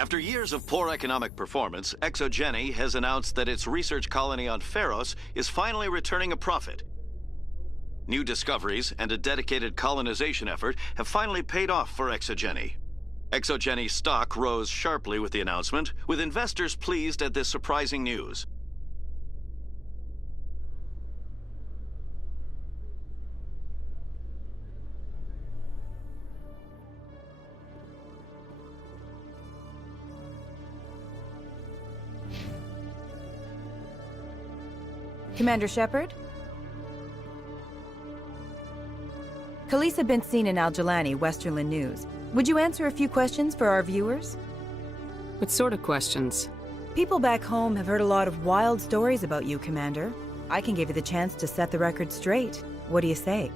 After years of poor economic performance, Exogeny has announced that its research colony on Pharos is finally returning a profit. New discoveries and a dedicated colonization effort have finally paid off for Exogeny. Exogeny stock rose sharply with the announcement, with investors pleased at this surprising news. Commander Shepard? Khalisah bint Sinan Al-Jilani, Westerland News. Would you answer a few questions for our viewers? What sort of questions? People back home have heard a lot of wild stories about you, Commander. I can give you the chance to set the record straight. What do you say?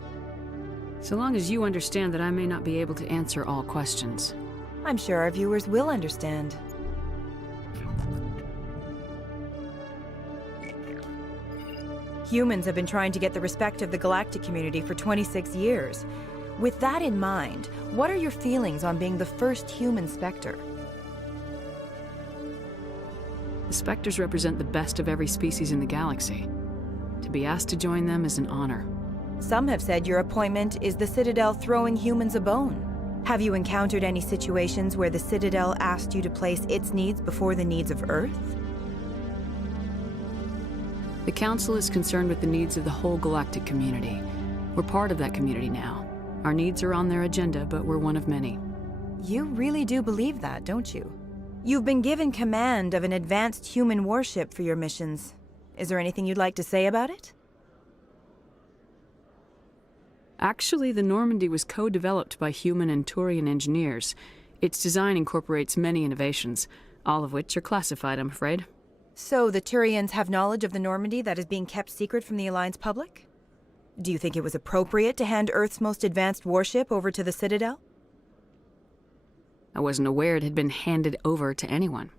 So long as you understand that I may not be able to answer all questions. I'm sure our viewers will understand. Humans have been trying to get the respect of the galactic community for 26 years. With that in mind, what are your feelings on being the first human Spectre? The Spectres represent the best of every species in the galaxy. To be asked to join them is an honor. Some have said your appointment is the Citadel throwing humans a bone. Have you encountered any situations where the Citadel asked you to place its needs before the needs of Earth? The Council is concerned with the needs of the whole galactic community. We're part of that community now. Our needs are on their agenda, but we're one of many. You really do believe that, don't you? You've been given command of an advanced human warship for your missions. Is there anything you'd like to say about it? Actually, the Normandy was co-developed by human and Turian engineers. Its design incorporates many innovations, all of which are classified, I'm afraid. So the Turians have knowledge of the Normandy that is being kept secret from the Alliance public? Do you think it was appropriate to hand Earth's most advanced warship over to the Citadel? I wasn't aware it had been handed over to anyone.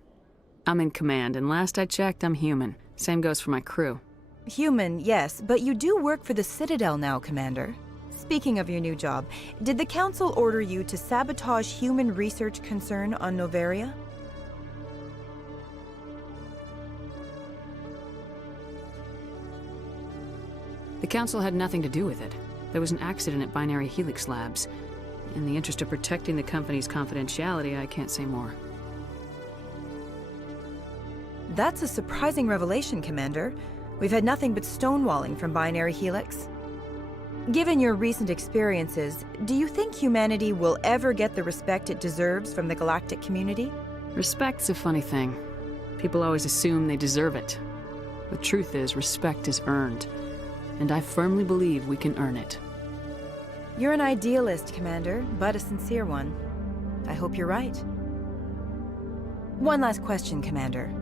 I'm in command, and last I checked, I'm human. Same goes for my crew. Human, yes, but you do work for the Citadel now, Commander. Speaking of your new job, did the Council order you to sabotage human research concern on Noveria? The Council had nothing to do with it. There was an accident at Binary Helix Labs. In the interest of protecting the company's confidentiality, I can't say more. That's a surprising revelation, Commander. We've had nothing but stonewalling from Binary Helix. Given your recent experiences, do you think humanity will ever get the respect it deserves from the galactic community? Respect's a funny thing. People always assume they deserve it. The truth is, respect is earned. And I firmly believe we can earn it. You're an idealist, Commander, but a sincere one. I hope you're right. One last question, Commander.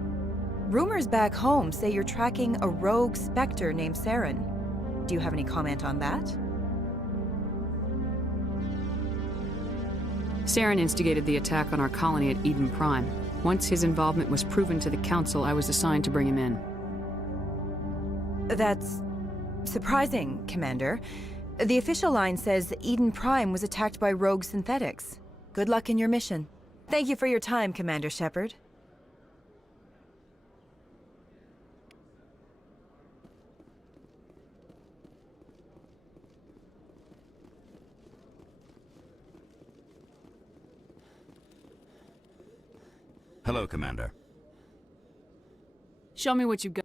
Rumors back home say you're tracking a rogue Spectre named Saren. Do you have any comment on that? Saren instigated the attack on our colony at Eden Prime. Once his involvement was proven to the Council, I was assigned to bring him in. That's surprising, Commander. The official line says Eden Prime was attacked by rogue synthetics. Good luck in your mission. Thank you for your time, Commander Shepard. Hello, Commander. Show me what you've got.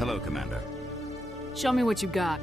Hello, Commander. Show me what you got.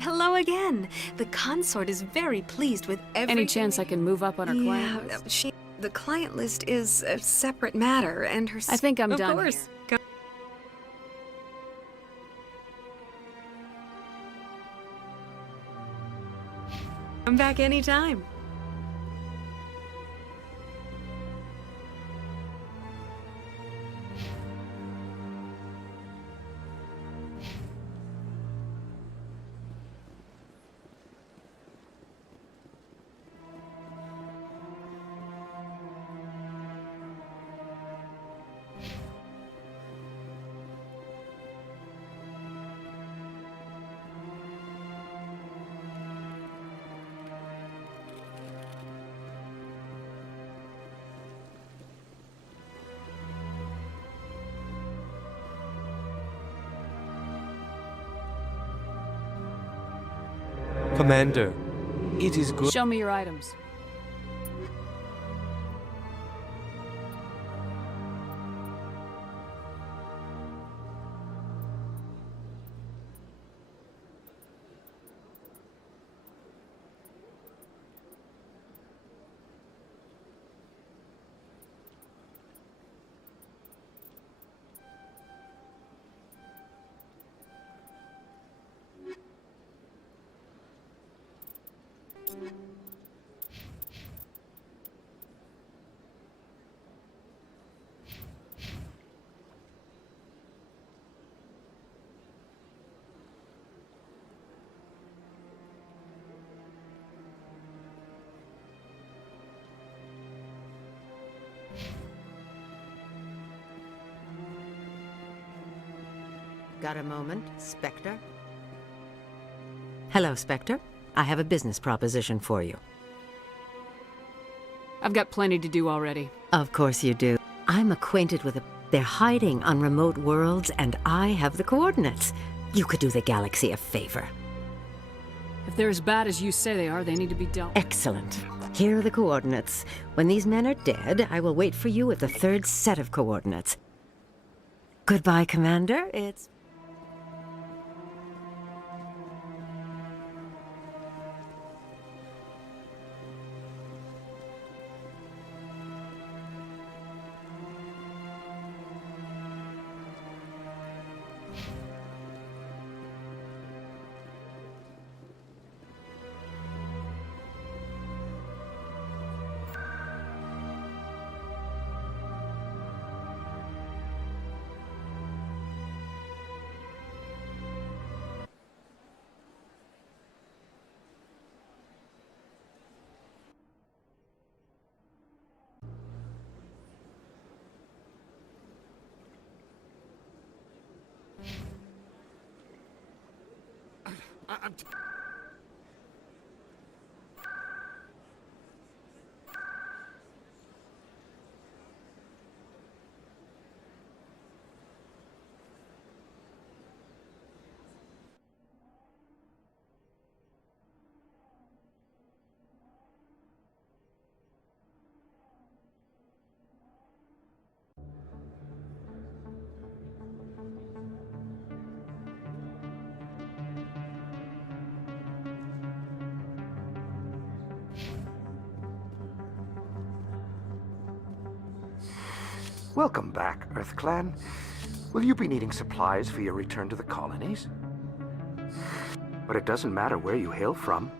Hello again. The consort is very pleased with everything. Any chance I can move up on her client list? The client list is a separate matter, and her... I think I'm done Of course. Come back anytime. Commander, it is good. Show me your items. Got a moment, Spectre? Hello, Spectre. I have a business proposition for you. I've got plenty to do already. Of course you do. I'm acquainted with They're hiding on remote worlds, and I have the coordinates. You could do the galaxy a favor. If they're as bad as you say they are, they need to be dealt with. Excellent. Here are the coordinates. When these men are dead, I will wait for you with the third set of coordinates. Goodbye, Commander. It's... Welcome back, EarthClan. Will you be needing supplies for your return to the colonies? But it doesn't matter where you hail from.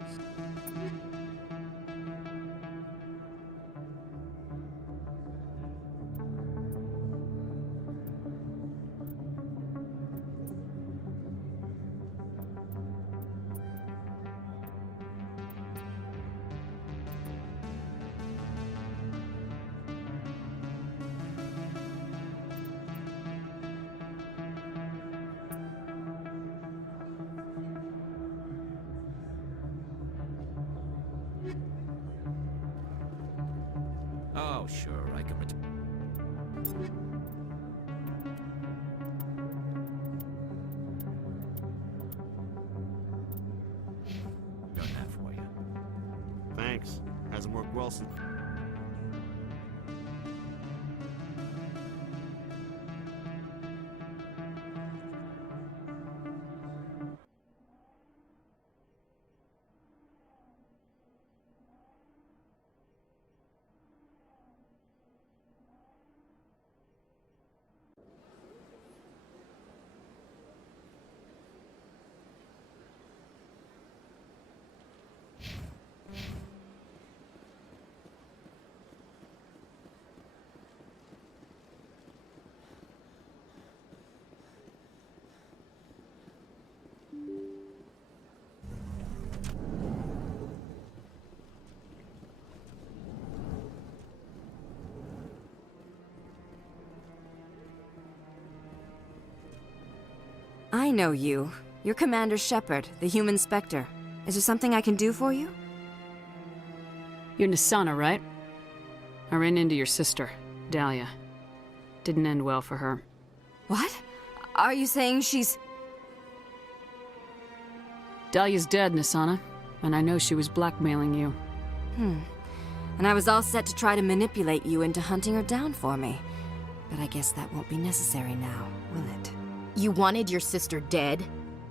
Oh, sure, I can... Done that for you. Thanks. Hasn't worked well since... I know you. You're Commander Shepard, the human Spectre. Is there something I can do for you? You're Nassana, right? I ran into your sister, Dahlia. Didn't end well for her. What? Are you saying she's... Dahlia's dead, Nassana, and I know she was blackmailing you. And I was all set to try to manipulate you into hunting her down for me. But I guess that won't be necessary now, will it? You wanted your sister dead?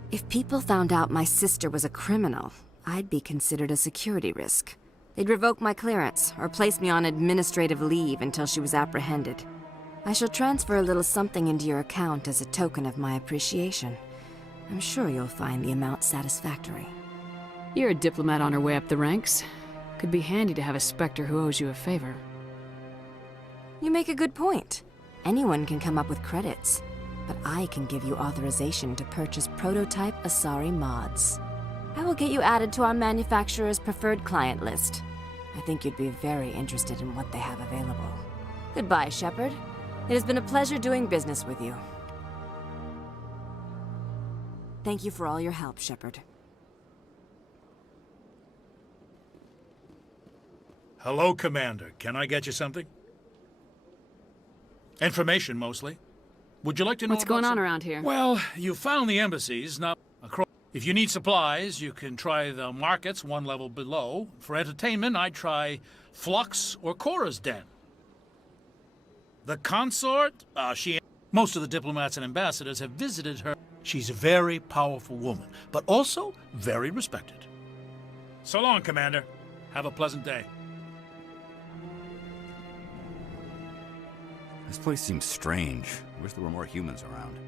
If people found out my sister was a criminal, I'd be considered a security risk. They'd revoke my clearance, or place me on administrative leave until she was apprehended. I shall transfer a little something into your account as a token of my appreciation. I'm sure you'll find the amount satisfactory. You're a diplomat on her way up the ranks. Could be handy to have a Spectre who owes you a favor. You make a good point. Anyone can come up with credits, but I can give you authorization to purchase prototype Asari mods. I will get you added to our manufacturer's preferred client list. I think you'd be very interested in what they have available. Goodbye, Shepard. It has been a pleasure doing business with you. Thank you for all your help, Shepard. Hello, Commander. Can I get you something? Information, mostly. Would you like to know What's going about on around here? Well, you found the embassies, not across. If you need supplies, you can try the markets one level below. For entertainment, I'd try Flux or Cora's Den. The consort, most of the diplomats and ambassadors have visited her. She's a very powerful woman, but also very respected. So long, Commander. Have a pleasant day. This place seems strange. Wish there were more humans around.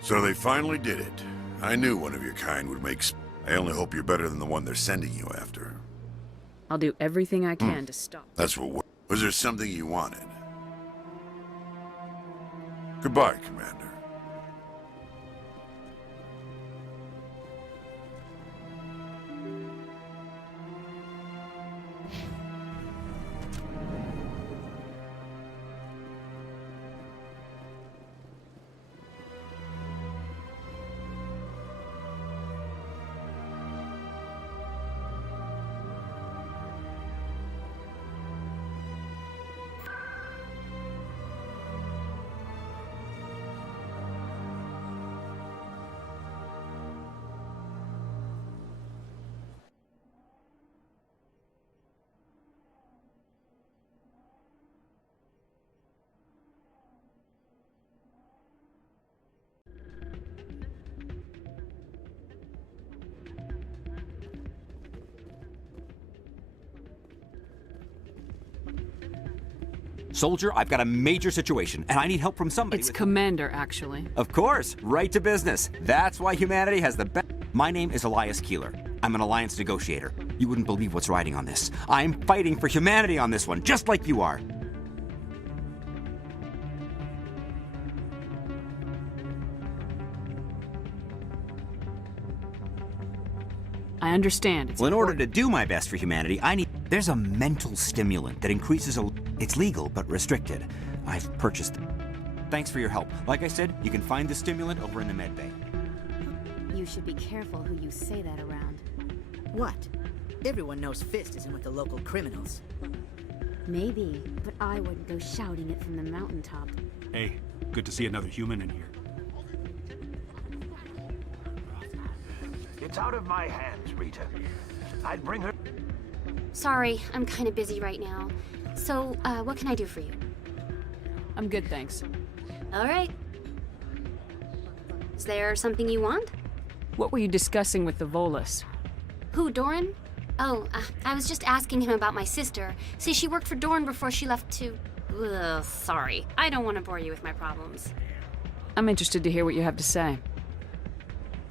So they finally did it. I knew one of your kind would make... I only hope you're better than the one they're sending you after. I'll do everything I can to stop. That's what... Was there something you wanted? Goodbye, Commander. Soldier, I've got a major situation, and I need help from somebody. It's Commander, actually. Of course, right to business. That's why humanity has the best. My name is Elias Keeler. I'm an alliance negotiator. You wouldn't believe what's riding on this. I'm fighting for humanity on this one, just like you are. I understand. Well, in order to do my best for humanity, I need... There's a mental stimulant that increases It's legal, but restricted. I've purchased it. Thanks for your help. Like I said, you can find the stimulant over in the med bay. You should be careful who you say that around. What? Everyone knows Fist isn't with the local criminals. Maybe, but I wouldn't go shouting it from the mountaintop. Hey, good to see another human in here. It's out of my hands, Rita. I'd bring her... Sorry, I'm kind of busy right now. So, what can I do for you? I'm good, thanks. All right. Is there something you want? What were you discussing with the Volus? Who, Doran? Oh, I was just asking him about my sister. See, she worked for Doran before she left to... Ugh, sorry. I don't want to bore you with my problems. I'm interested to hear what you have to say.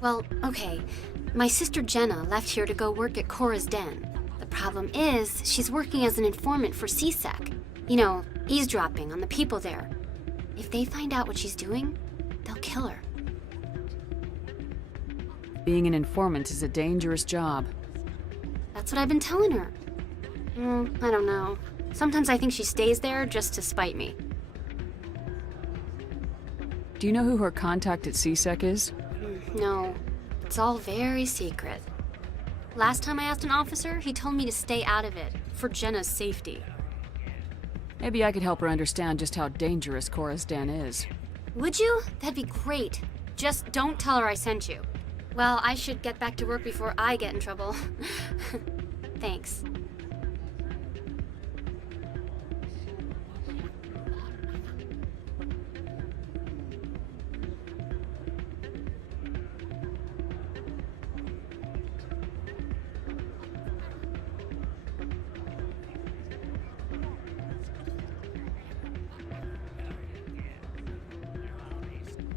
Well, okay. My sister Jenna left here to go work at Cora's Den. The problem is, she's working as an informant for CSEC. You know, eavesdropping on the people there. If they find out what she's doing, they'll kill her. Being an informant is a dangerous job. That's what I've been telling her. I don't know. Sometimes I think she stays there just to spite me. Do you know who her contact at CSEC is? No. It's all very secret. Last time I asked an officer, he told me to stay out of it, for Jenna's safety. Maybe I could help her understand just how dangerous Cora's Den is. Would you? That'd be great. Just don't tell her I sent you. Well, I should get back to work before I get in trouble. Thanks.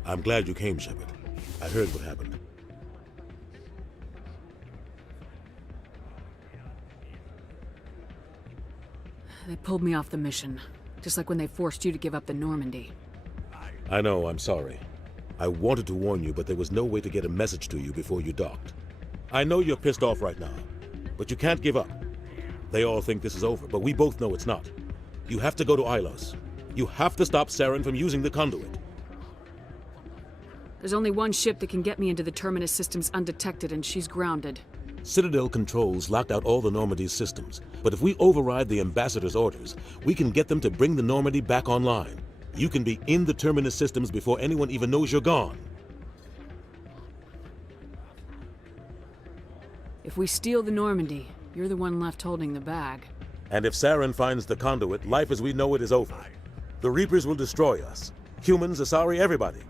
I'm glad you came, Shepard. I heard what happened. They pulled me off the mission, just like when they forced you to give up the Normandy. I know, I'm sorry. I wanted to warn you, but there was no way to get a message to you before you docked. I know you're pissed off right now, but you can't give up. They all think this is over, but we both know it's not. You have to go to Ilos. You have to stop Saren from using the conduit. There's only one ship that can get me into the Terminus systems undetected, and she's grounded. Citadel controls locked out all the Normandy's systems, but if we override the Ambassador's orders, we can get them to bring the Normandy back online. You can be in the Terminus systems before anyone even knows you're gone. If we steal the Normandy, you're the one left holding the bag. And if Saren finds the conduit, life as we know it is over. The Reapers will destroy us. Humans, Asari, everybody.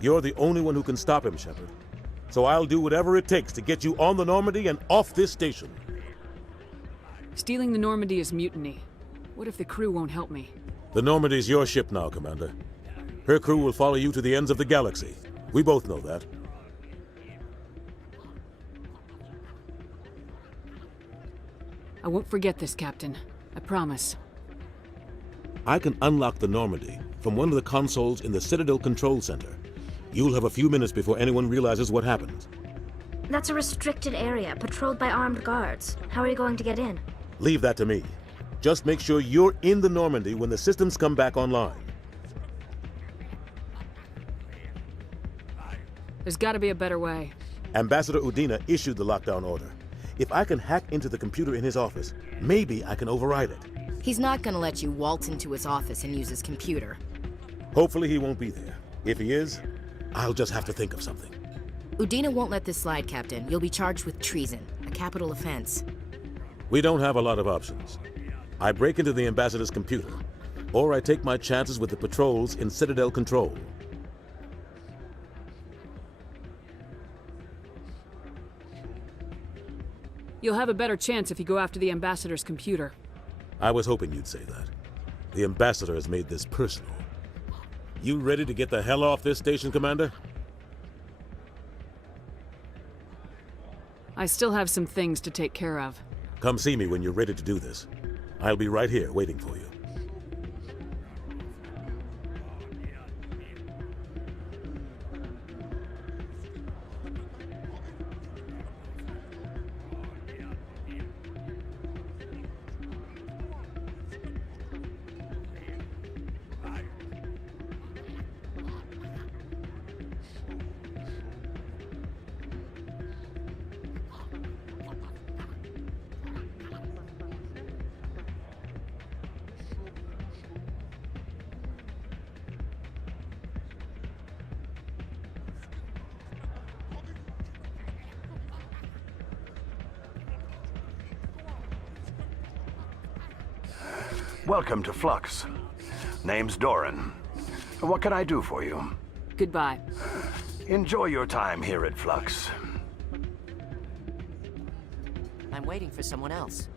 You're the only one who can stop him, Shepard. So I'll do whatever it takes to get you on the Normandy and off this station. Stealing the Normandy is mutiny. What if the crew won't help me? The Normandy's your ship now, Commander. Her crew will follow you to the ends of the galaxy. We both know that. I won't forget this, Captain. I promise. I can unlock the Normandy from one of the consoles in the Citadel Control Center. You'll have a few minutes before anyone realizes what happened. That's a restricted area, patrolled by armed guards. How are you going to get in? Leave that to me. Just make sure you're in the Normandy when the systems come back online. There's gotta be a better way. Ambassador Udina issued the lockdown order. If I can hack into the computer in his office, maybe I can override it. He's not gonna let you waltz into his office and use his computer. Hopefully he won't be there. If he is, I'll just have to think of something. Udina won't let this slide, Captain. You'll be charged with treason, a capital offense. We don't have a lot of options. I break into the Ambassador's computer, or I take my chances with the patrols in Citadel Control. You'll have a better chance if you go after the Ambassador's computer. I was hoping you'd say that. The ambassador has made this personal. You ready to get the hell off this station, Commander? I still have some things to take care of. Come see me when you're ready to do this. I'll be right here waiting for you. Welcome to Flux. Name's Doran. What can I do for you? Goodbye. Enjoy your time here at Flux. I'm waiting for someone else.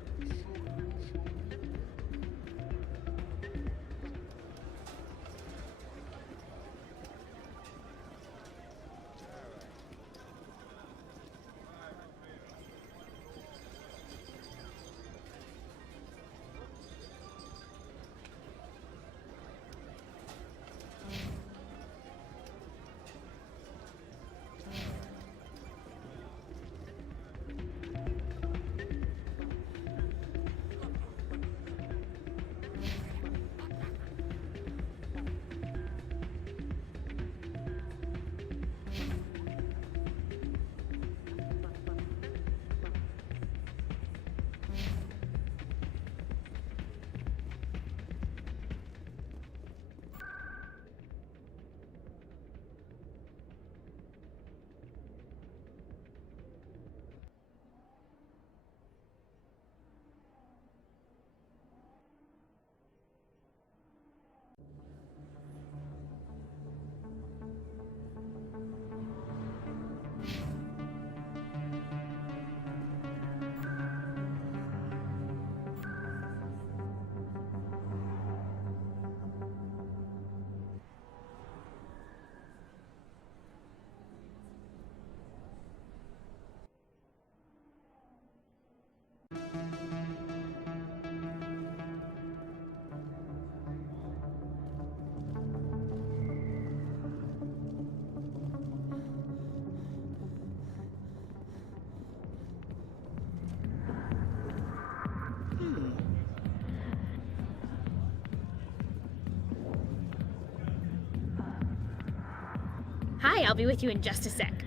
Hi, I'll be with you in just a sec.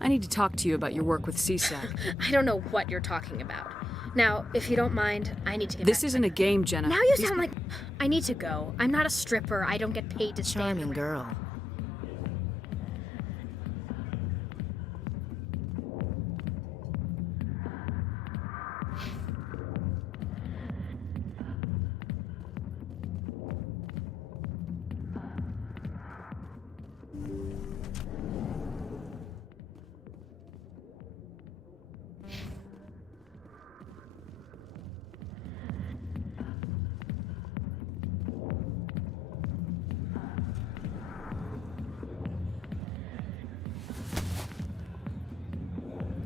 I need to talk to you about your work with CSAC. I don't know what you're talking about. Now, if you don't mind, I need to get This back. isn't a game, Jenna. Now you sound like... I need to go. I'm not a stripper. I don't get paid to stand Charming girl.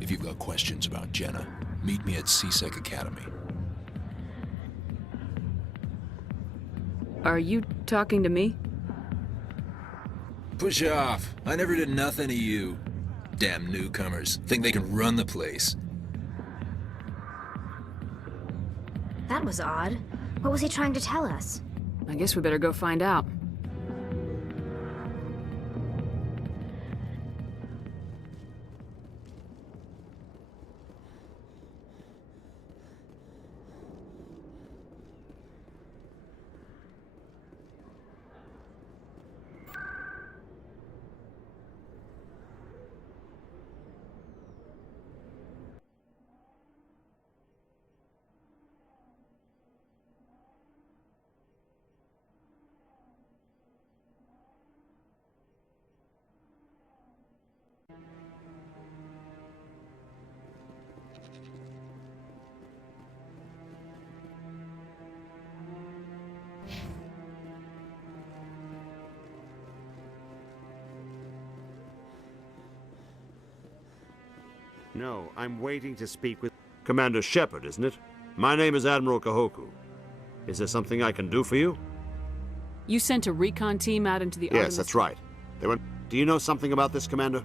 If you've got questions about Jenna, meet me at CSEC Academy. Are you talking to me? Push off. I never did nothing to you. Damn newcomers. Think they can run the place. That was odd. What was he trying to tell us? I guess we better go find out. No, I'm waiting to speak with Commander Shepard, isn't it? My name is Admiral Kahoku. Is there something I can do for you? You sent a recon team out into the Yes, Artemis... that's right. They went... Do you know something about this, Commander?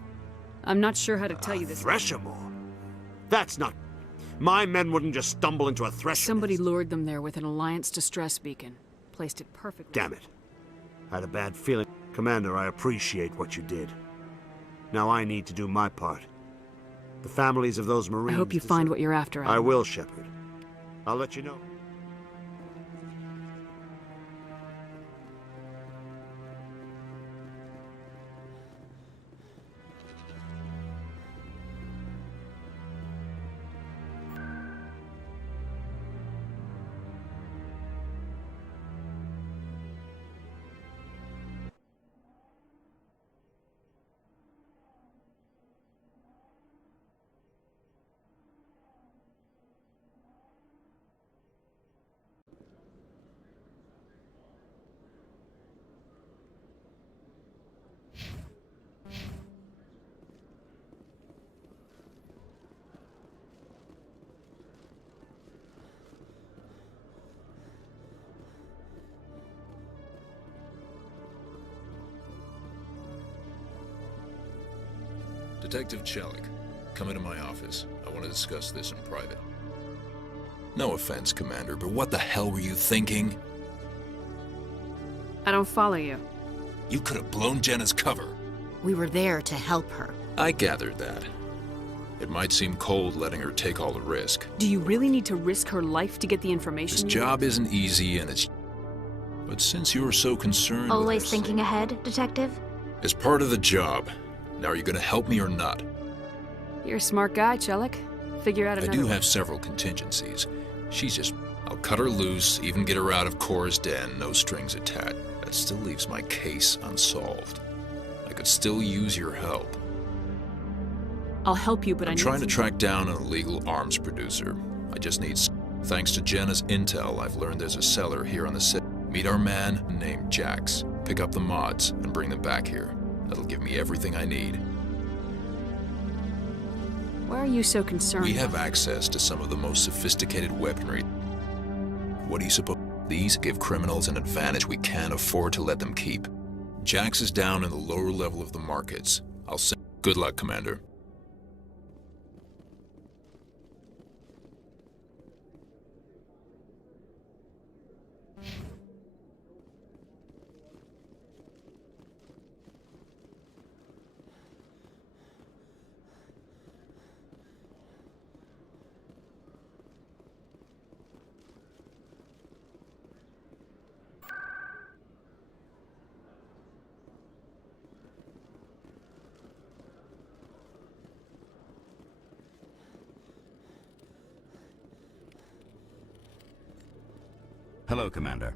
I'm not sure how to tell you this. Threshamore? That's not... My men wouldn't just stumble into a Threshamore. Somebody lured them there with an Alliance distress beacon. Placed it perfectly. Damn it. I had a bad feeling. Commander, I appreciate what you did. Now I need to do my part. The families of those Marines... I hope you find what you're after, I will, Shepard. I'll let you know. Detective Chelik, come into my office. I want to discuss this in private. No offense, Commander, but what the hell were you thinking? I don't follow you. You could have blown Jenna's cover. We were there to help her. I gathered that. It might seem cold letting her take all the risk. Do you really need to risk her life to get the information? This job isn't easy and it's... But since you're so concerned Always with thinking ahead, Detective? As part of the job. Now, are you going to help me or not? You're a smart guy, Chelik. Figure out another I do way. have several contingencies. She's just... I'll cut her loose, even get her out of Cora's den, no strings attached. That still leaves my case unsolved. I could still use your help. I'll help you, but I'm trying to track down an illegal arms producer. I just need... Thanks to Jenna's intel, I've learned there's a seller here on the city. Meet our man named Jax. Pick up the mods and bring them back here. That'll give me everything I need. Why are you so concerned? We have access to some of the most sophisticated weaponry. What do you suppose? These give criminals an advantage we can't afford to let them keep. Jax is down in the lower level of the markets. I'll send... Good luck, Commander. Hello, Commander.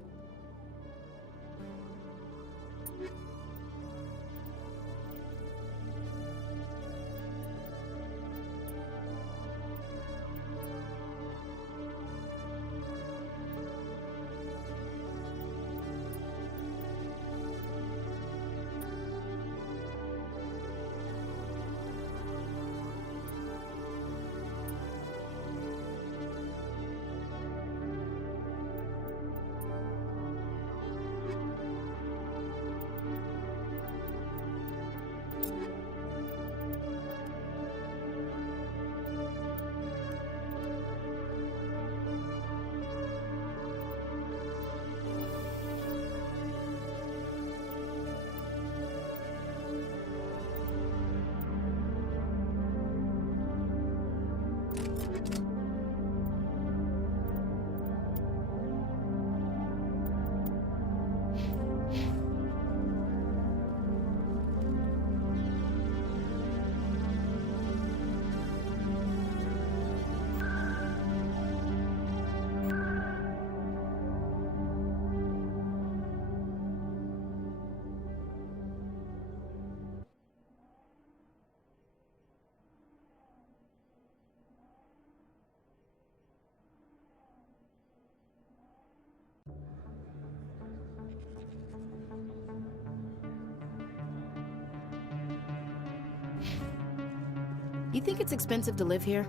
you think it's expensive to live here?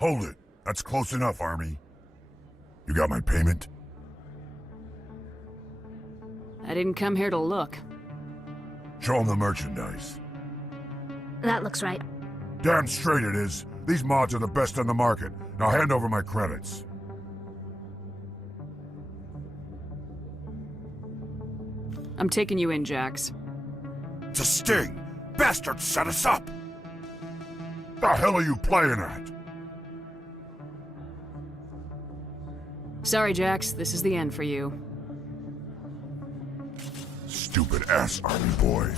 Hold it. That's close enough, Army. You got my payment? I didn't come here to look. Show them the merchandise. That looks right. Damn straight it is. These mods are the best on the market. Now hand over my credits. I'm taking you in, Jax. It's a sting! Bastards set us up! The hell are you playing at? Sorry, Jax. This is the end for you. Stupid ass Army boy.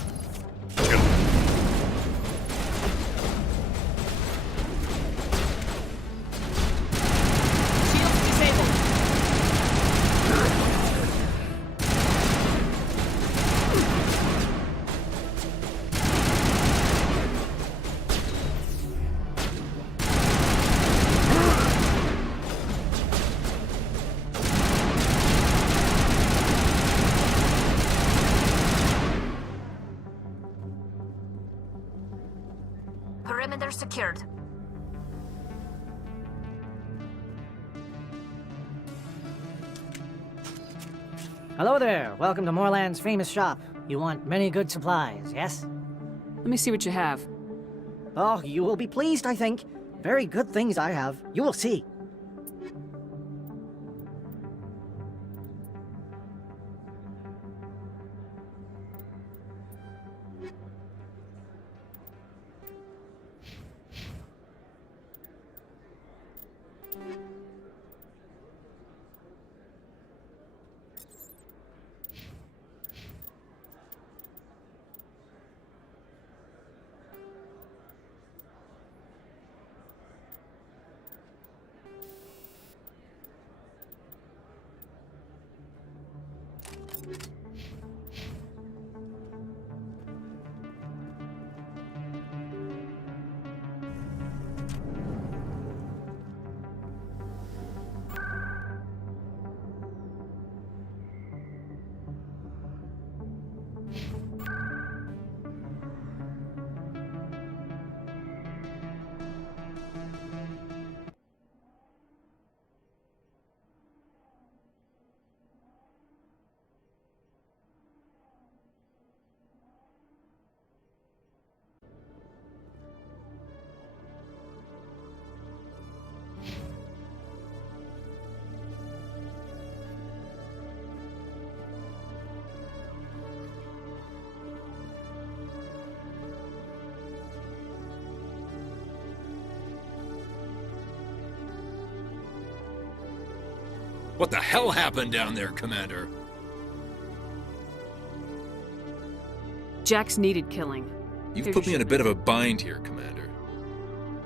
Perimeter secured. Hello there. Welcome to Moorland's famous shop. You want many good supplies, yes? Let me see what you have. Oh, you will be pleased, I think. Very good things I have. You will see. What the hell happened down there, Commander? Jax needed killing. You've put me in a bit of a bind here, Commander.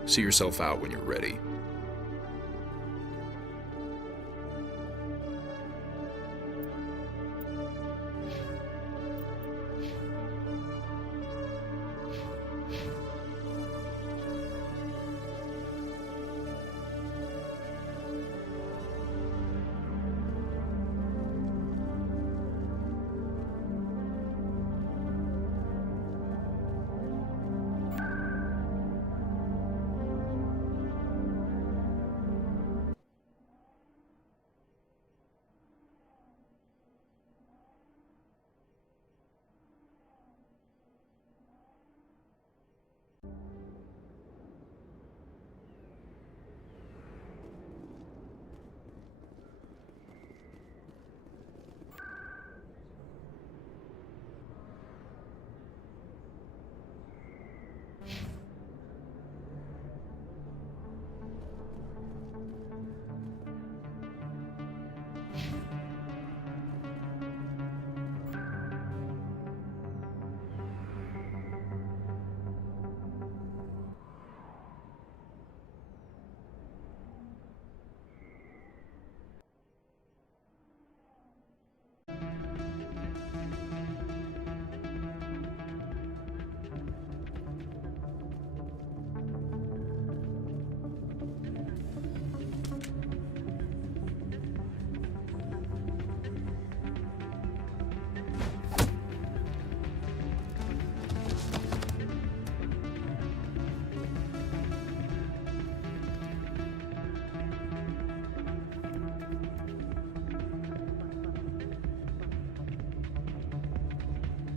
See yourself out when you're ready.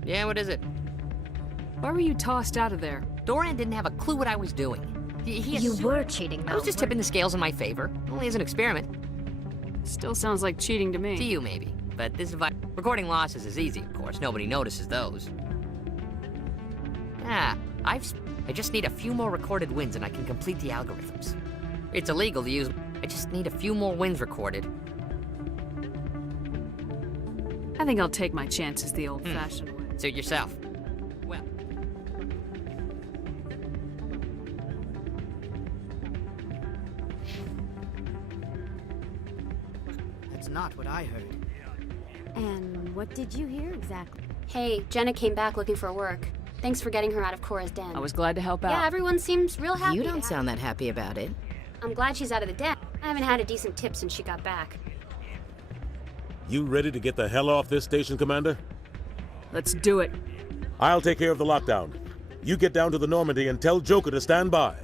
Yeah, what is it? Why were you tossed out of there? Doran didn't have a clue what I was doing. You were cheating, though. I was just tipping the scales in my favor. Only as an experiment. Still sounds like cheating to me. To you, maybe. But this device... Recording losses is easy, of course. Nobody notices those. I just need a few more recorded wins and I can complete the algorithms. It's illegal to use... I just need a few more wins recorded. I think I'll take my chances the old-fashioned way. Suit yourself. Well... That's not what I heard. And what did you hear exactly? Hey, Jenna came back looking for work. Thanks for getting her out of Cora's den. I was glad to help out. Yeah, everyone seems real happy. You don't sound that happy about it. I'm glad she's out of the den. I haven't had a decent tip since she got back. You ready to get the hell off this station, Commander? Let's do it. I'll take care of the lockdown. You get down to the Normandy and tell Joker to stand by.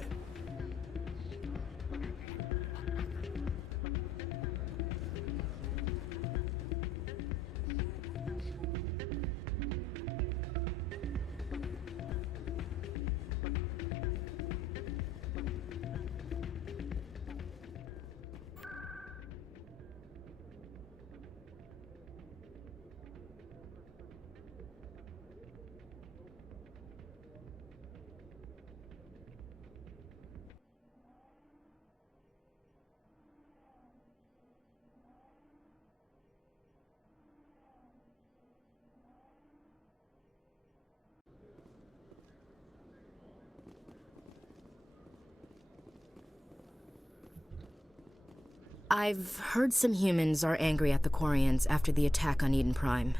I've heard some humans are angry at the Quarians after the attack on Eden Prime.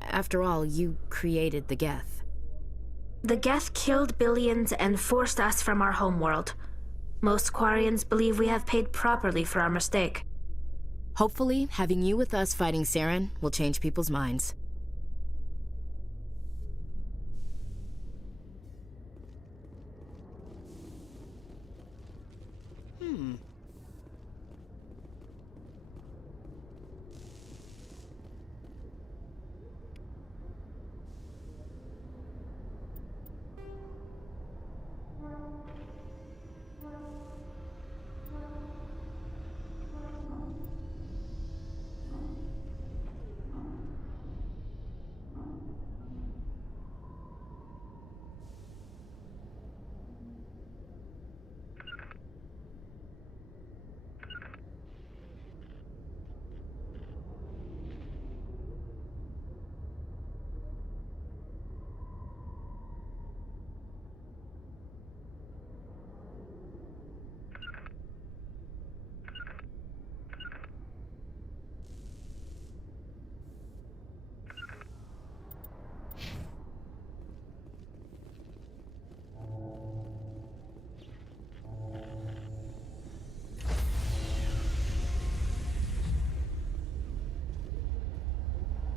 After all, you created the Geth. The Geth killed billions and forced us from our homeworld. Most Quarians believe we have paid properly for our mistake. Hopefully, having you with us fighting Saren will change people's minds.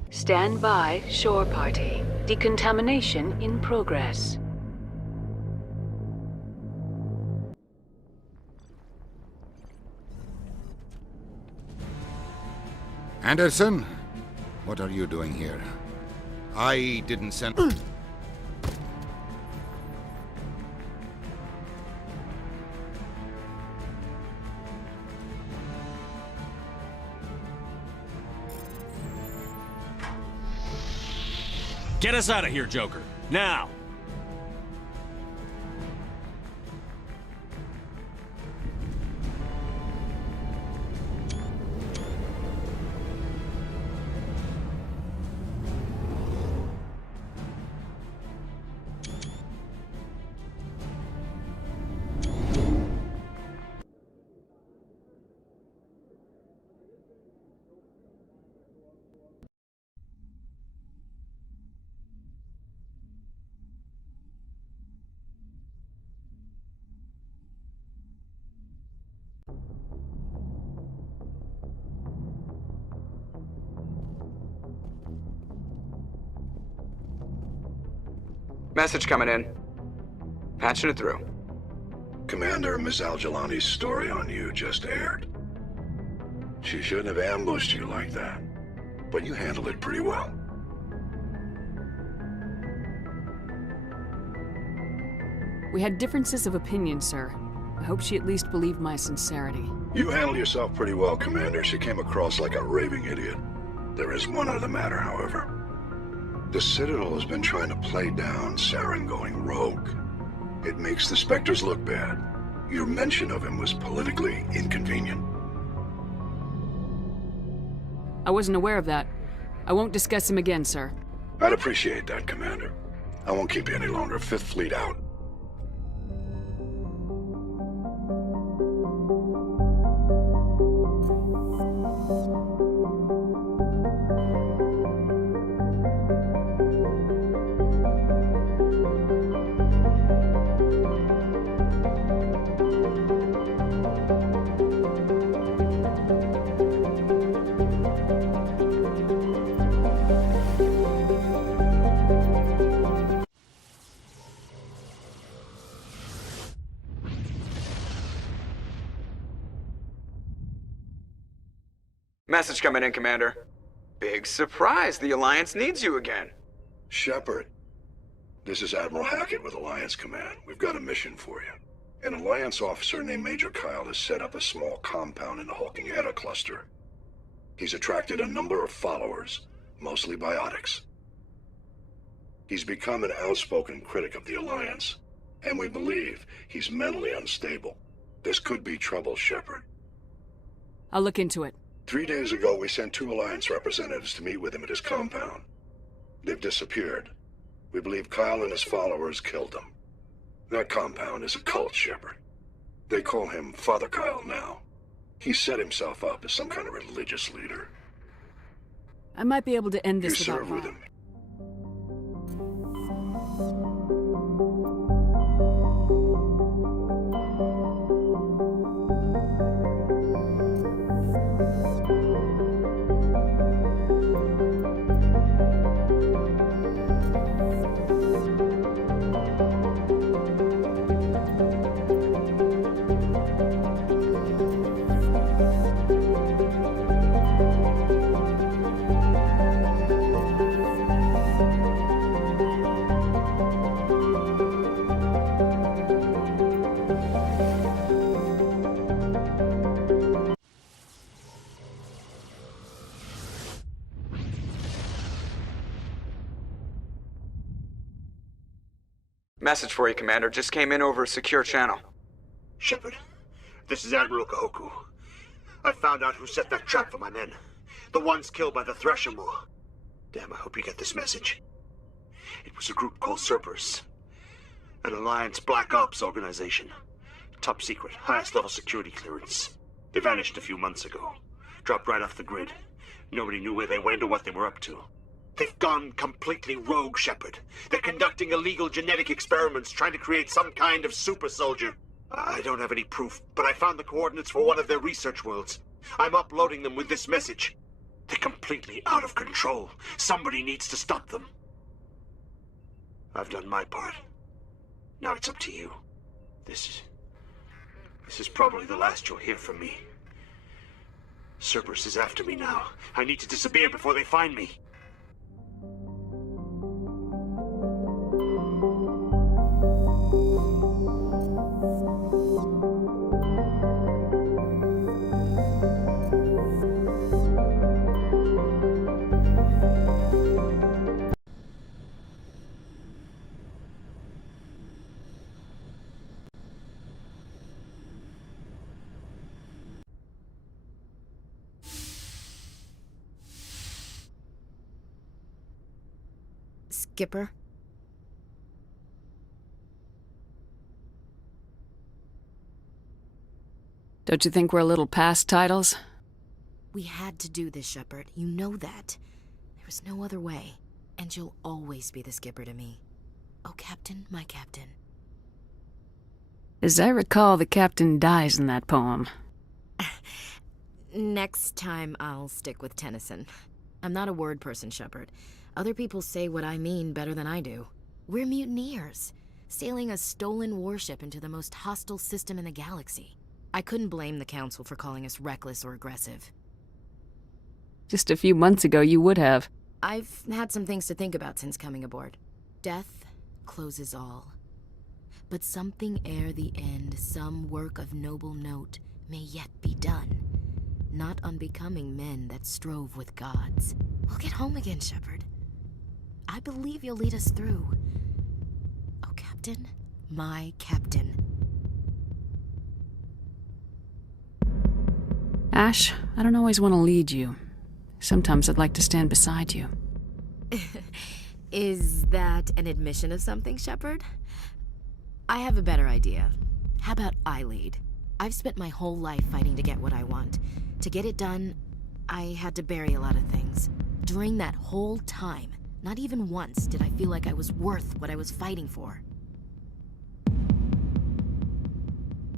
Stand by, shore party. Decontamination in progress. Anderson? What are you doing here? I didn't send... Get us out of here, Joker. Now! Message coming in. Patching it through. Commander, Ms. Al-Jalani's story on you just aired. She shouldn't have ambushed you like that, but you handled it pretty well. We had differences of opinion, sir. I hope she at least believed my sincerity. You handled yourself pretty well, Commander. She came across like a raving idiot. There is one other matter, however. The Citadel has been trying to play down Saren going rogue. It makes the Spectres look bad. Your mention of him was politically inconvenient. I wasn't aware of that. I won't discuss him again, sir. I'd appreciate that, Commander. I won't keep you any longer. Fifth Fleet out. Message coming in, Commander. Big surprise, the Alliance needs you again. Shepard, this is Admiral Hackett with Alliance Command. We've got a mission for you. An Alliance officer named Major Kyle has set up a small compound in the Hulking Eta cluster. He's attracted a number of followers, mostly biotics. He's become an outspoken critic of the Alliance, and we believe he's mentally unstable. This could be trouble, Shepard. I'll look into it. 3 days ago, we sent 2 Alliance representatives to meet with him at his compound. They've disappeared. We believe Kyle and his followers killed them. That compound is a cult, Shepard. They call him Father Kyle now. He set himself up as some kind of religious leader. I might be able to end You this without served with him. Message for you, Commander. Just came in over a secure channel. Shepard, this is Admiral Kahoku. I found out who set that trap for my men. The ones killed by the Thresher Maw. Damn, I hope you get this message. It was a group called Cerberus. An Alliance Black Ops organization. Top secret, highest level security clearance. They vanished a few months ago. Dropped right off the grid. Nobody knew where they went or what they were up to. They've gone completely rogue, Shepard. They're conducting illegal genetic experiments, trying to create some kind of super soldier. I don't have any proof, but I found the coordinates for one of their research worlds. I'm uploading them with this message. They're completely out of control. Somebody needs to stop them. I've done my part. Now it's up to you. This is probably the last you'll hear from me. Cerberus is after me now. I need to disappear before they find me. Skipper? Don't you think we're a little past titles? We had to do this, Shepard. You know that. There was no other way. And you'll always be the skipper to me. Oh, Captain, my Captain. As I recall, the captain dies in that poem. Next time, I'll stick with Tennyson. I'm not a word person, Shepard. Other people say what I mean better than I do. We're mutineers, sailing a stolen warship into the most hostile system in the galaxy. I couldn't blame the Council for calling us reckless or aggressive. Just a few months ago, you would have. I've had some things to think about since coming aboard. Death closes all. But something ere the end, some work of noble note, may yet be done. Not unbecoming men that strove with gods. We'll get home again, Shepard. I believe you'll lead us through. Oh, Captain, my Captain. Ash, I don't always want to lead you. Sometimes I'd like to stand beside you. Is that an admission of something, Shepard? I have a better idea. How about I lead? I've spent my whole life fighting to get what I want. To get it done, I had to bury a lot of things. During that whole time, not even once did I feel like I was worth what I was fighting for.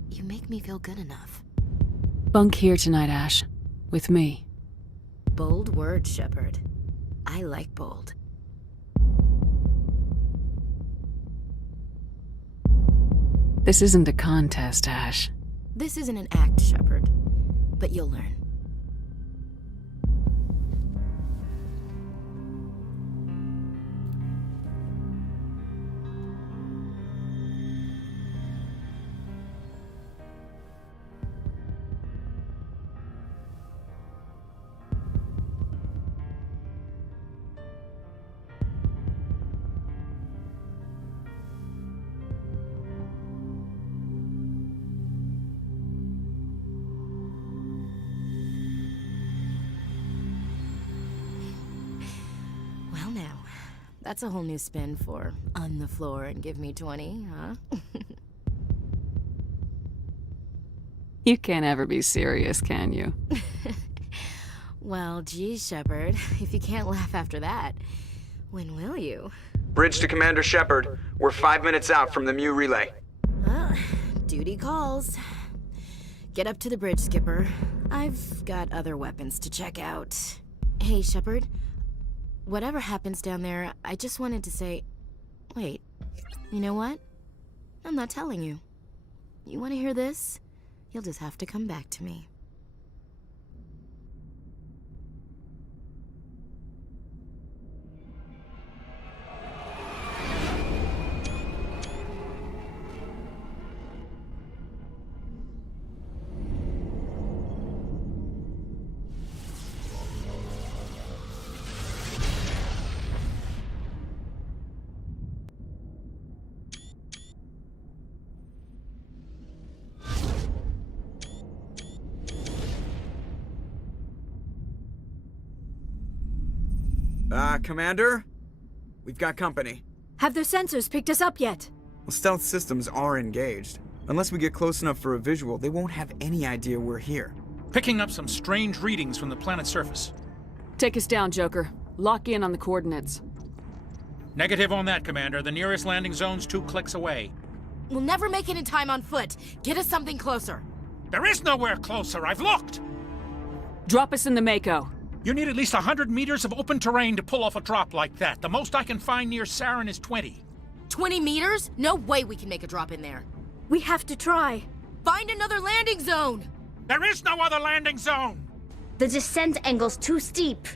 You make me feel good enough. Bunk here tonight, Ash. With me. Bold words, Shepard. I like bold. This isn't a contest, Ash. This isn't an act, Shepard. But you'll learn. That's a whole new spin for on the floor and give me 20, huh? You can't ever be serious, can you? Well, geez, Shepard, if you can't laugh after that, when will you? Bridge to Commander Shepard. We're 5 minutes out from the Mu relay. Well, duty calls. Get up to the bridge, Skipper. I've got other weapons to check out. Hey, Shepard. Whatever happens down there, I just wanted to say... Wait, you know what? I'm not telling you. You want to hear this? You'll just have to come back to me. Commander? We've got company. Have their sensors picked us up yet? Well, stealth systems are engaged. Unless we get close enough for a visual, they won't have any idea we're here. Picking up some strange readings from the planet's surface. Take us down, Joker. Lock in on the coordinates. Negative on that, Commander. The nearest landing zone's 2 clicks away. We'll never make it in time on foot. Get us something closer. There is nowhere closer. I've looked. Drop us in the Mako. You need at least 100 meters of open terrain to pull off a drop like that. The most I can find near Saren is 20. 20 meters? No way we can make a drop in there. We have to try. Find another landing zone! There is no other landing zone! The descent angle's too steep.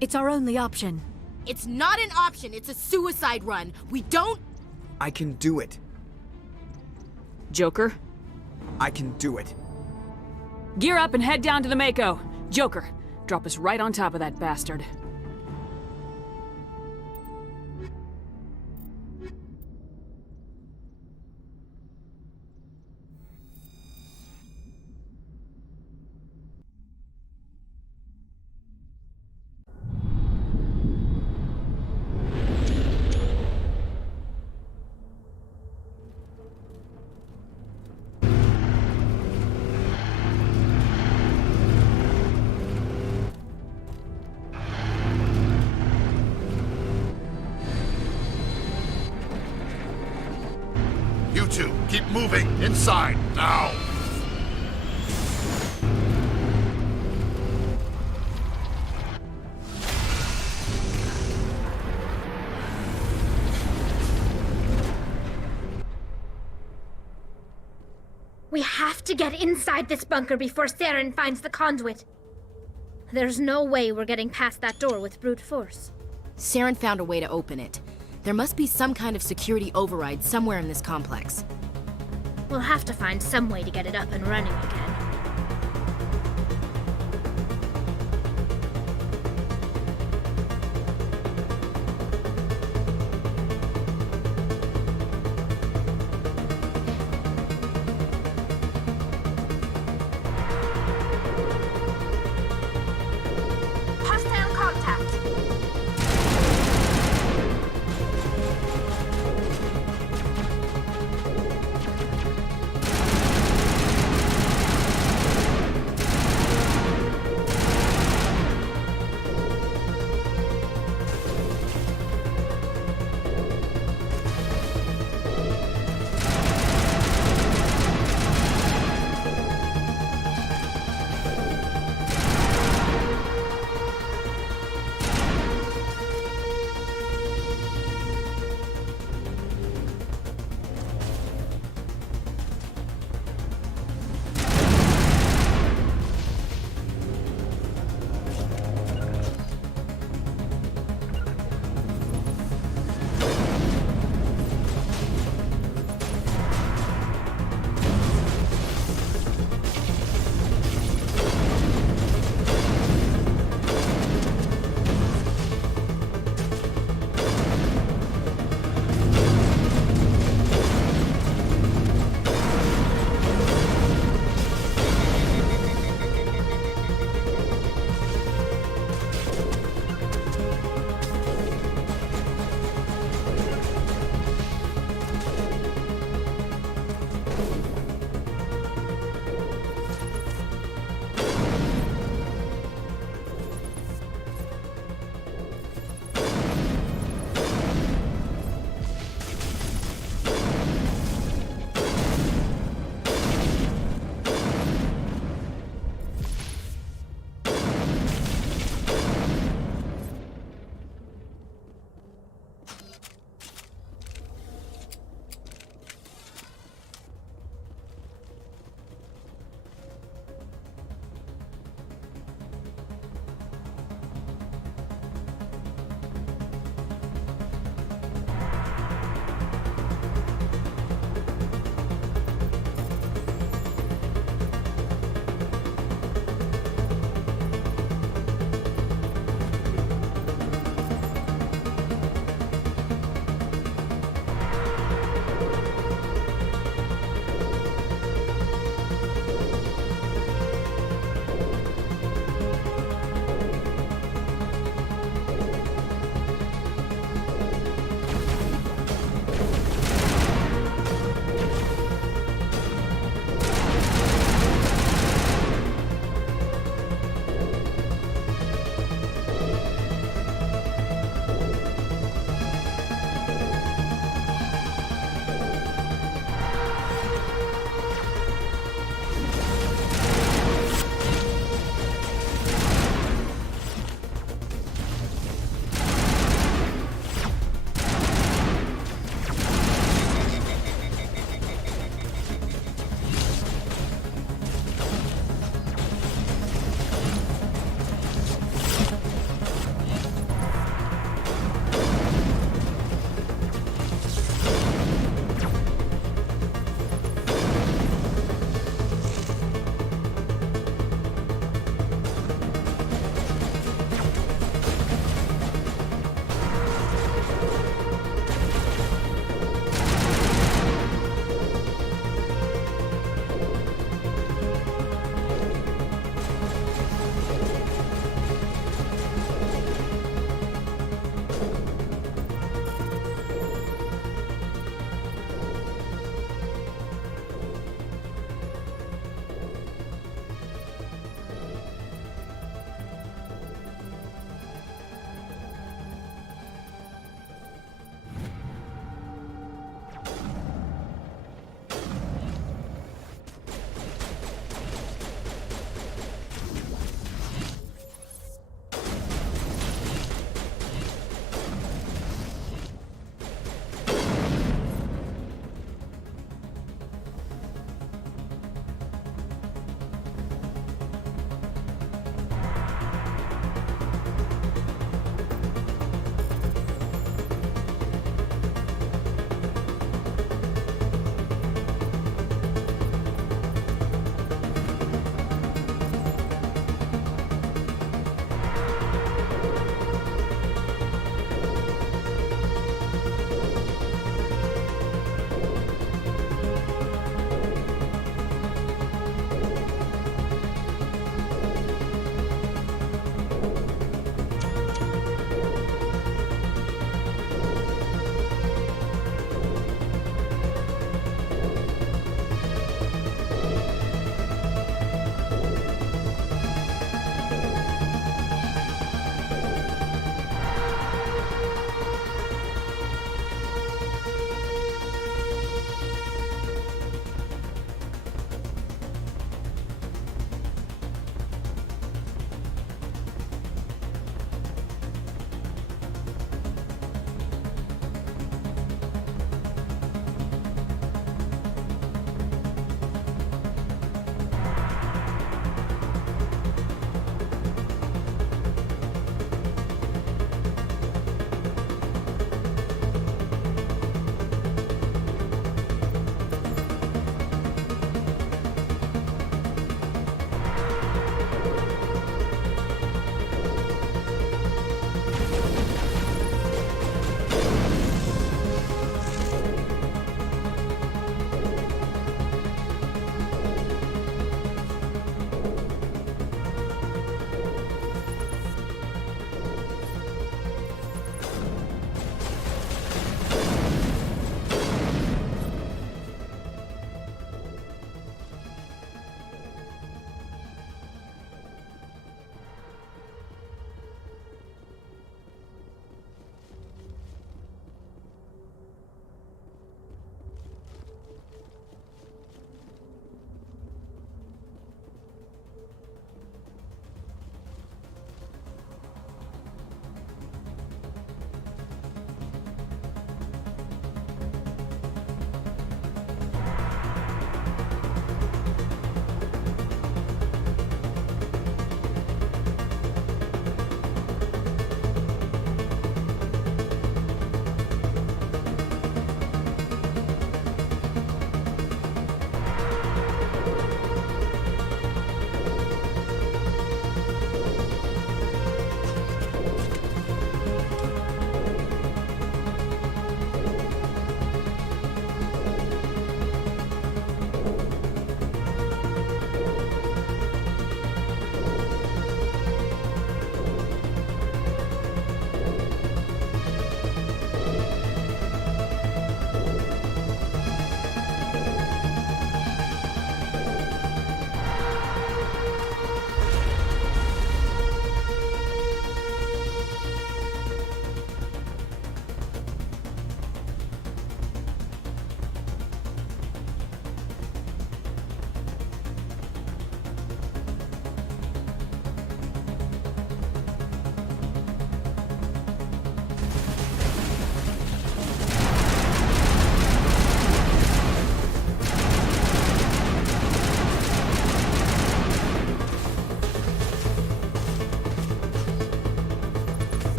It's our only option. It's not an option, it's a suicide run. We don't... I can do it. Joker? I can do it. Gear up and head down to the Mako. Joker, drop us right on top of that bastard. You two, keep moving. Inside, now! We have to get inside this bunker before Saren finds the conduit. There's no way we're getting past that door with brute force. Saren found a way to open it. There must be some kind of security override somewhere in this complex. We'll have to find some way to get it up and running again. Hostile contact.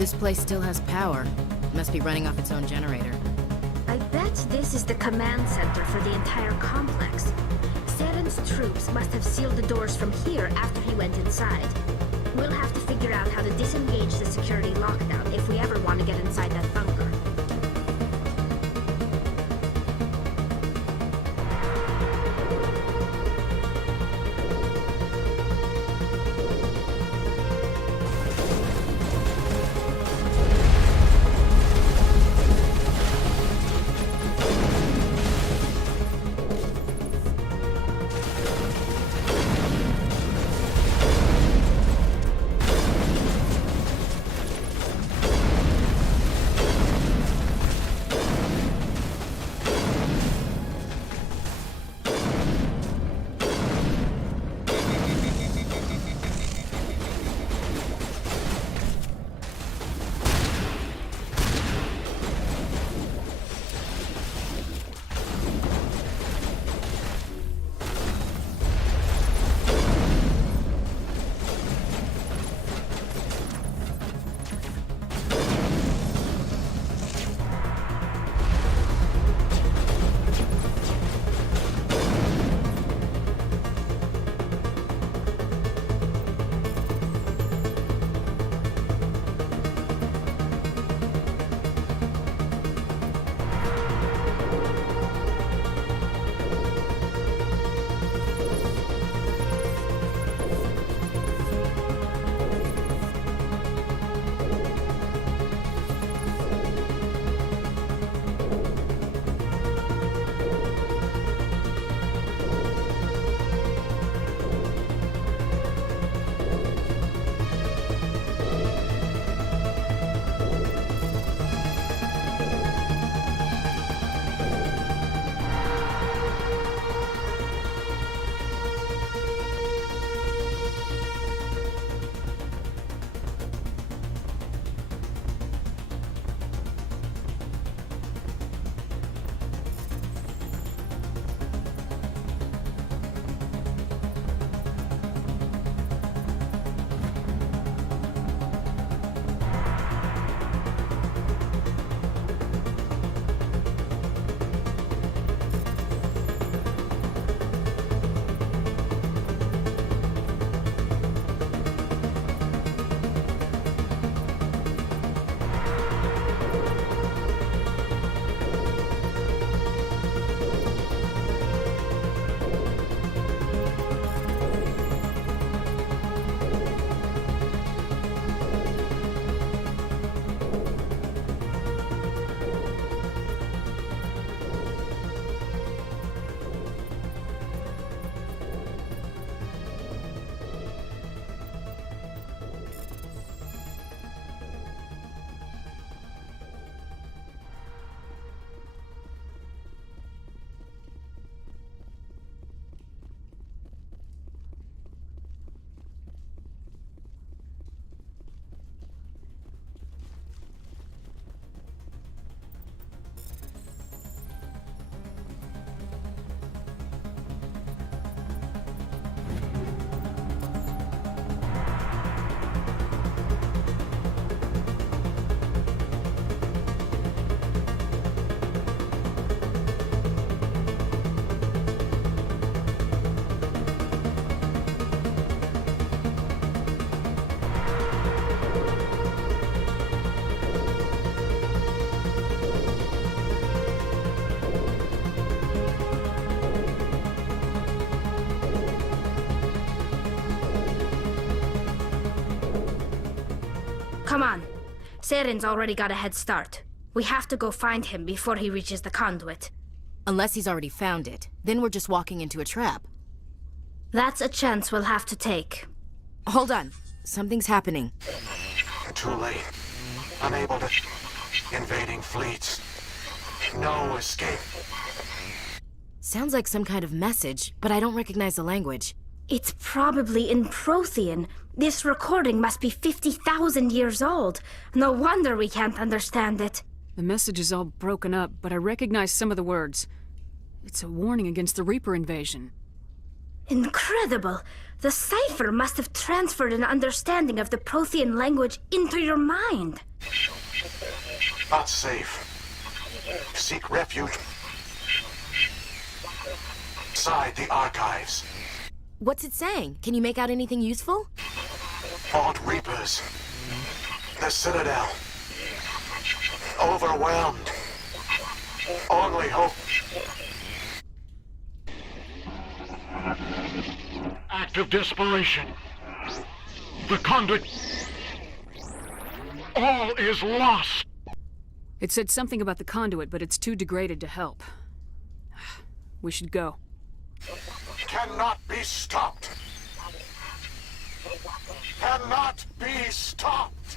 This place still has power. Must be running off its own generator. I bet this is the command center for the entire complex. Saren's troops must have sealed the doors from here after he went inside. We'll have to figure out how to disengage the security lockdown if we ever want to get inside that bunker. Come on. Saren's already got a head start. We have to go find him before he reaches the conduit. Unless he's already found it. Then we're just walking into a trap. That's a chance we'll have to take. Hold on. Something's happening. Too late. Unable to... Invading fleets. No escape. Sounds like some kind of message, but I don't recognize the language. It's probably in Prothean. This recording must be 50,000 years old. No wonder we can't understand it. The message is all broken up, but I recognize some of the words. It's a warning against the Reaper invasion. Incredible! The cipher must have transferred an understanding of the Prothean language into your mind. Not safe. Seek refuge inside the archives. What's it saying? Can you make out anything useful? Vault Reapers. The Citadel. Overwhelmed. Only hope. Act of desperation. The conduit. All is lost. It said something about the conduit, but it's too degraded to help. We should go. Cannot be stopped. Cannot be stopped.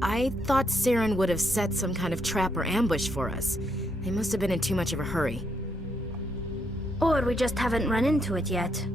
I thought Saren would have set some kind of trap or ambush for us. They must have been in too much of a hurry. Or we just haven't run into it yet.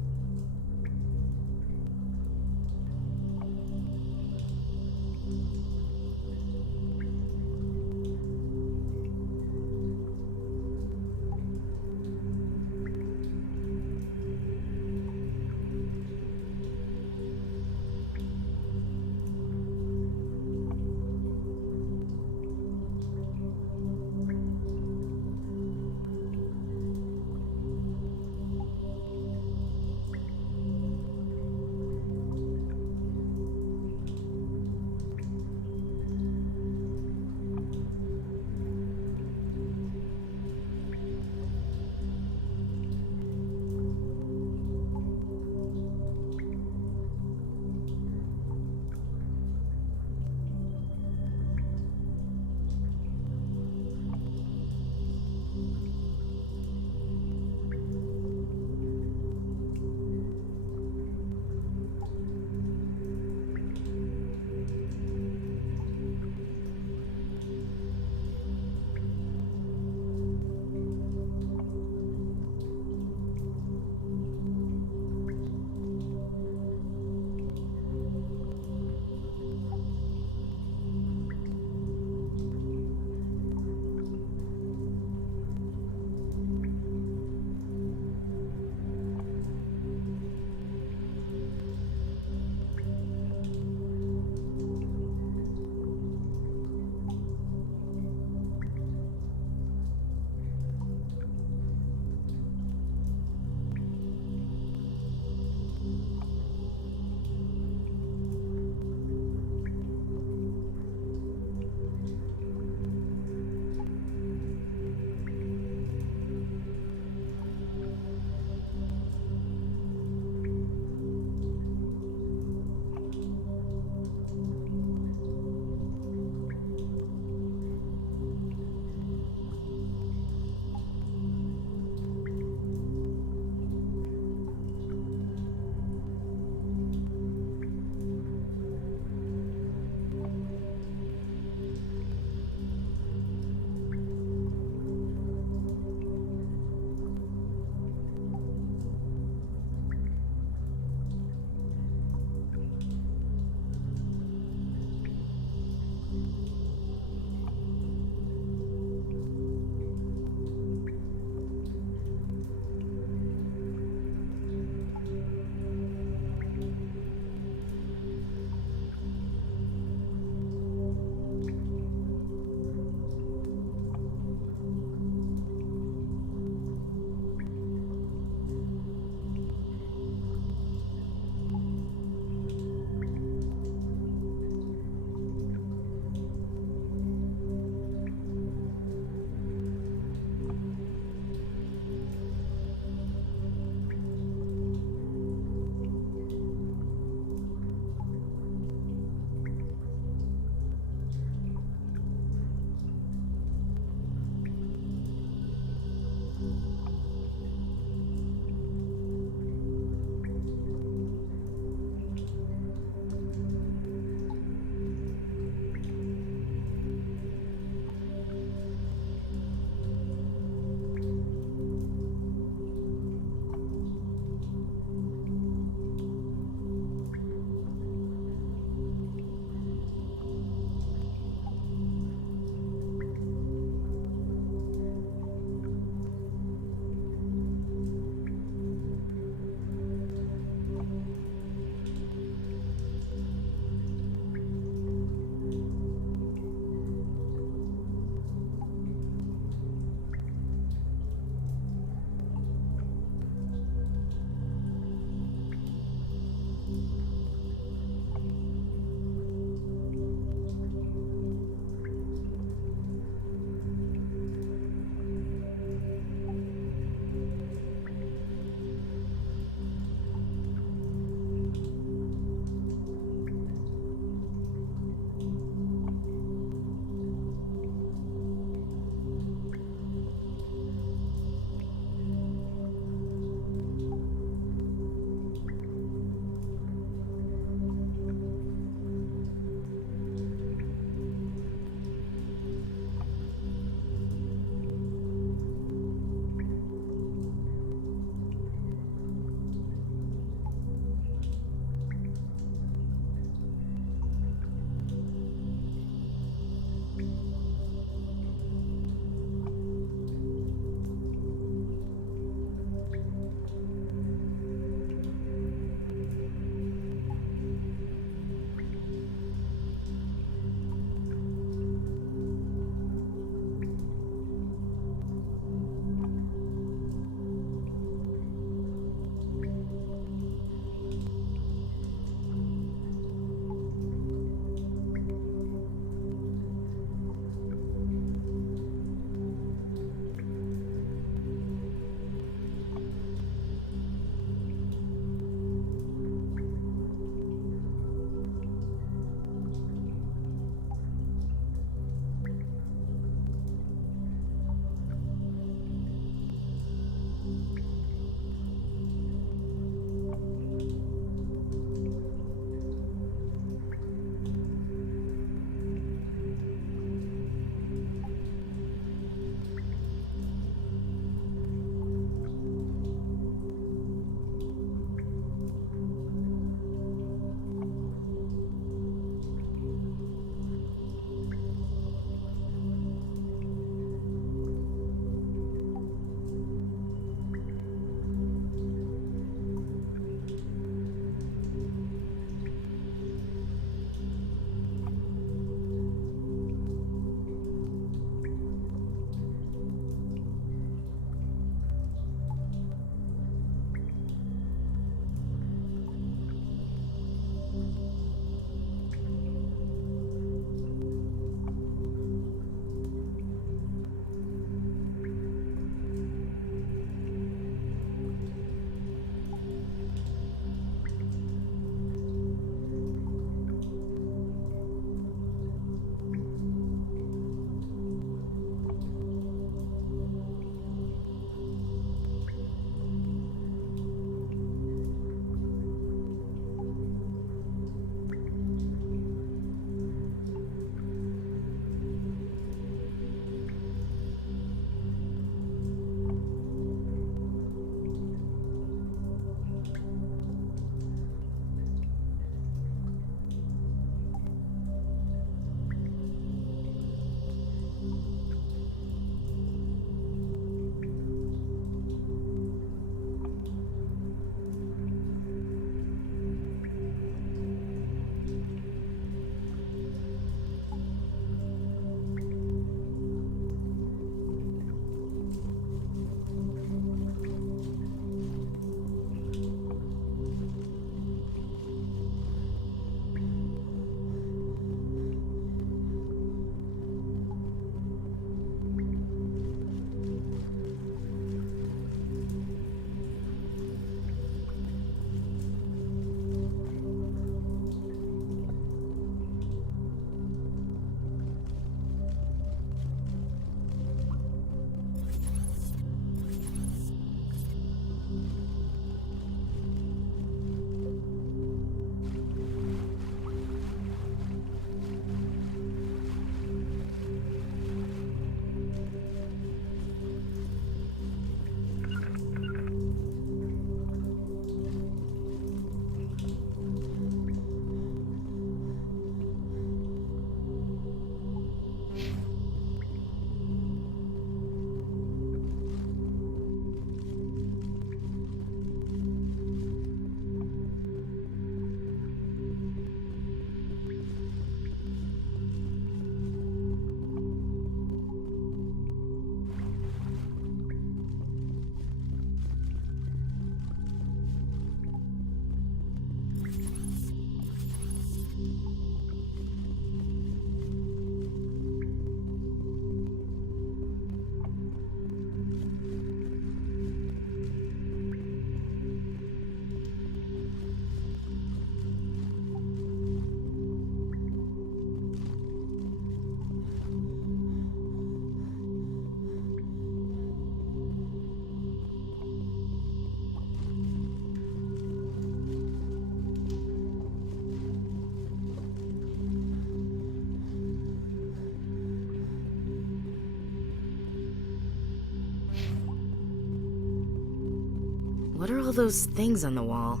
What are all those things on the wall?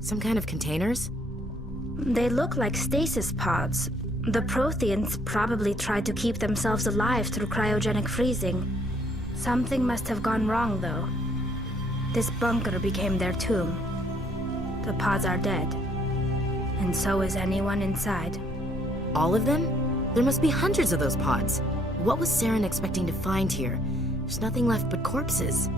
Some kind of containers? They look like stasis pods. The Protheans probably tried to keep themselves alive through cryogenic freezing. Something must have gone wrong, though. This bunker became their tomb. The pods are dead. And so is anyone inside. All of them? There must be hundreds of those pods. What was Saren expecting to find here? There's nothing left but corpses.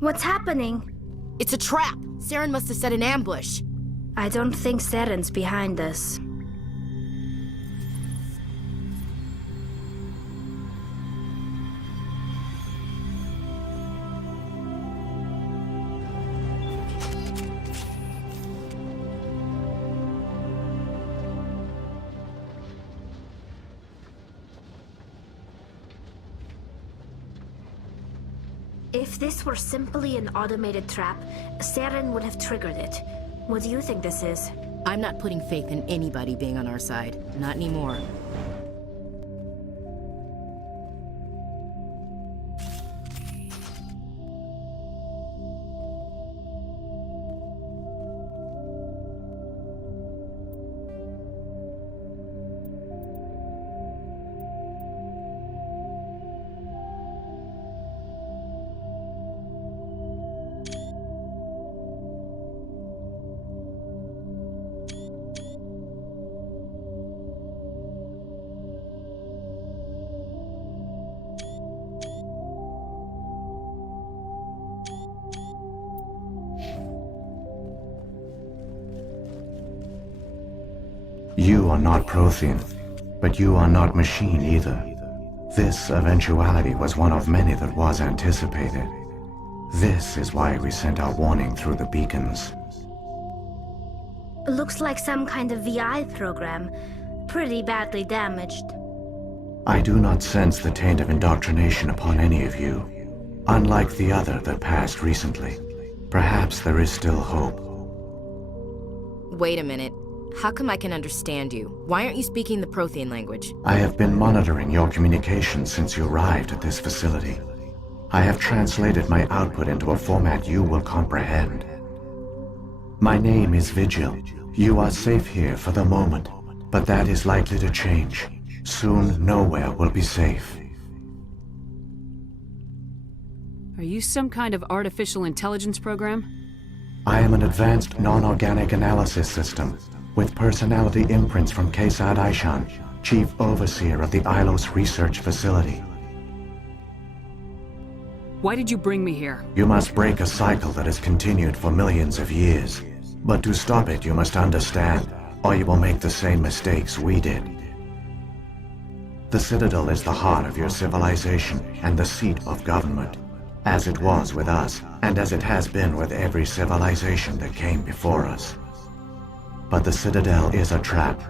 What's happening? It's a trap! Saren must have set an ambush. I don't think Saren's behind this. If this were simply an automated trap, Saren would have triggered it. What do you think this is? I'm not putting faith in anybody being on our side. Not anymore. You are not Prothean, but you are not machine either. This eventuality was one of many that was anticipated. This is why we sent our warning through the beacons. Looks like some kind of VI program. Pretty badly damaged. I do not sense the taint of indoctrination upon any of you, unlike the other that passed recently. Perhaps there is still hope. Wait a minute. How come I can understand you? Why aren't you speaking the Prothean language? I have been monitoring your communications since you arrived at this facility. I have translated my output into a format you will comprehend. My name is Vigil. You are safe here for the moment, but that is likely to change. Soon, nowhere will be safe. Are you some kind of artificial intelligence program? I am an advanced non-organic analysis system, with personality imprints from Kesad Aishan, Chief Overseer of the Ilos Research Facility. Why did you bring me here? You must break a cycle that has continued for millions of years. But to stop it, you must understand, or you will make the same mistakes we did. The Citadel is the heart of your civilization and the seat of government, as it was with us, and as it has been with every civilization that came before us. But the Citadel is a trap.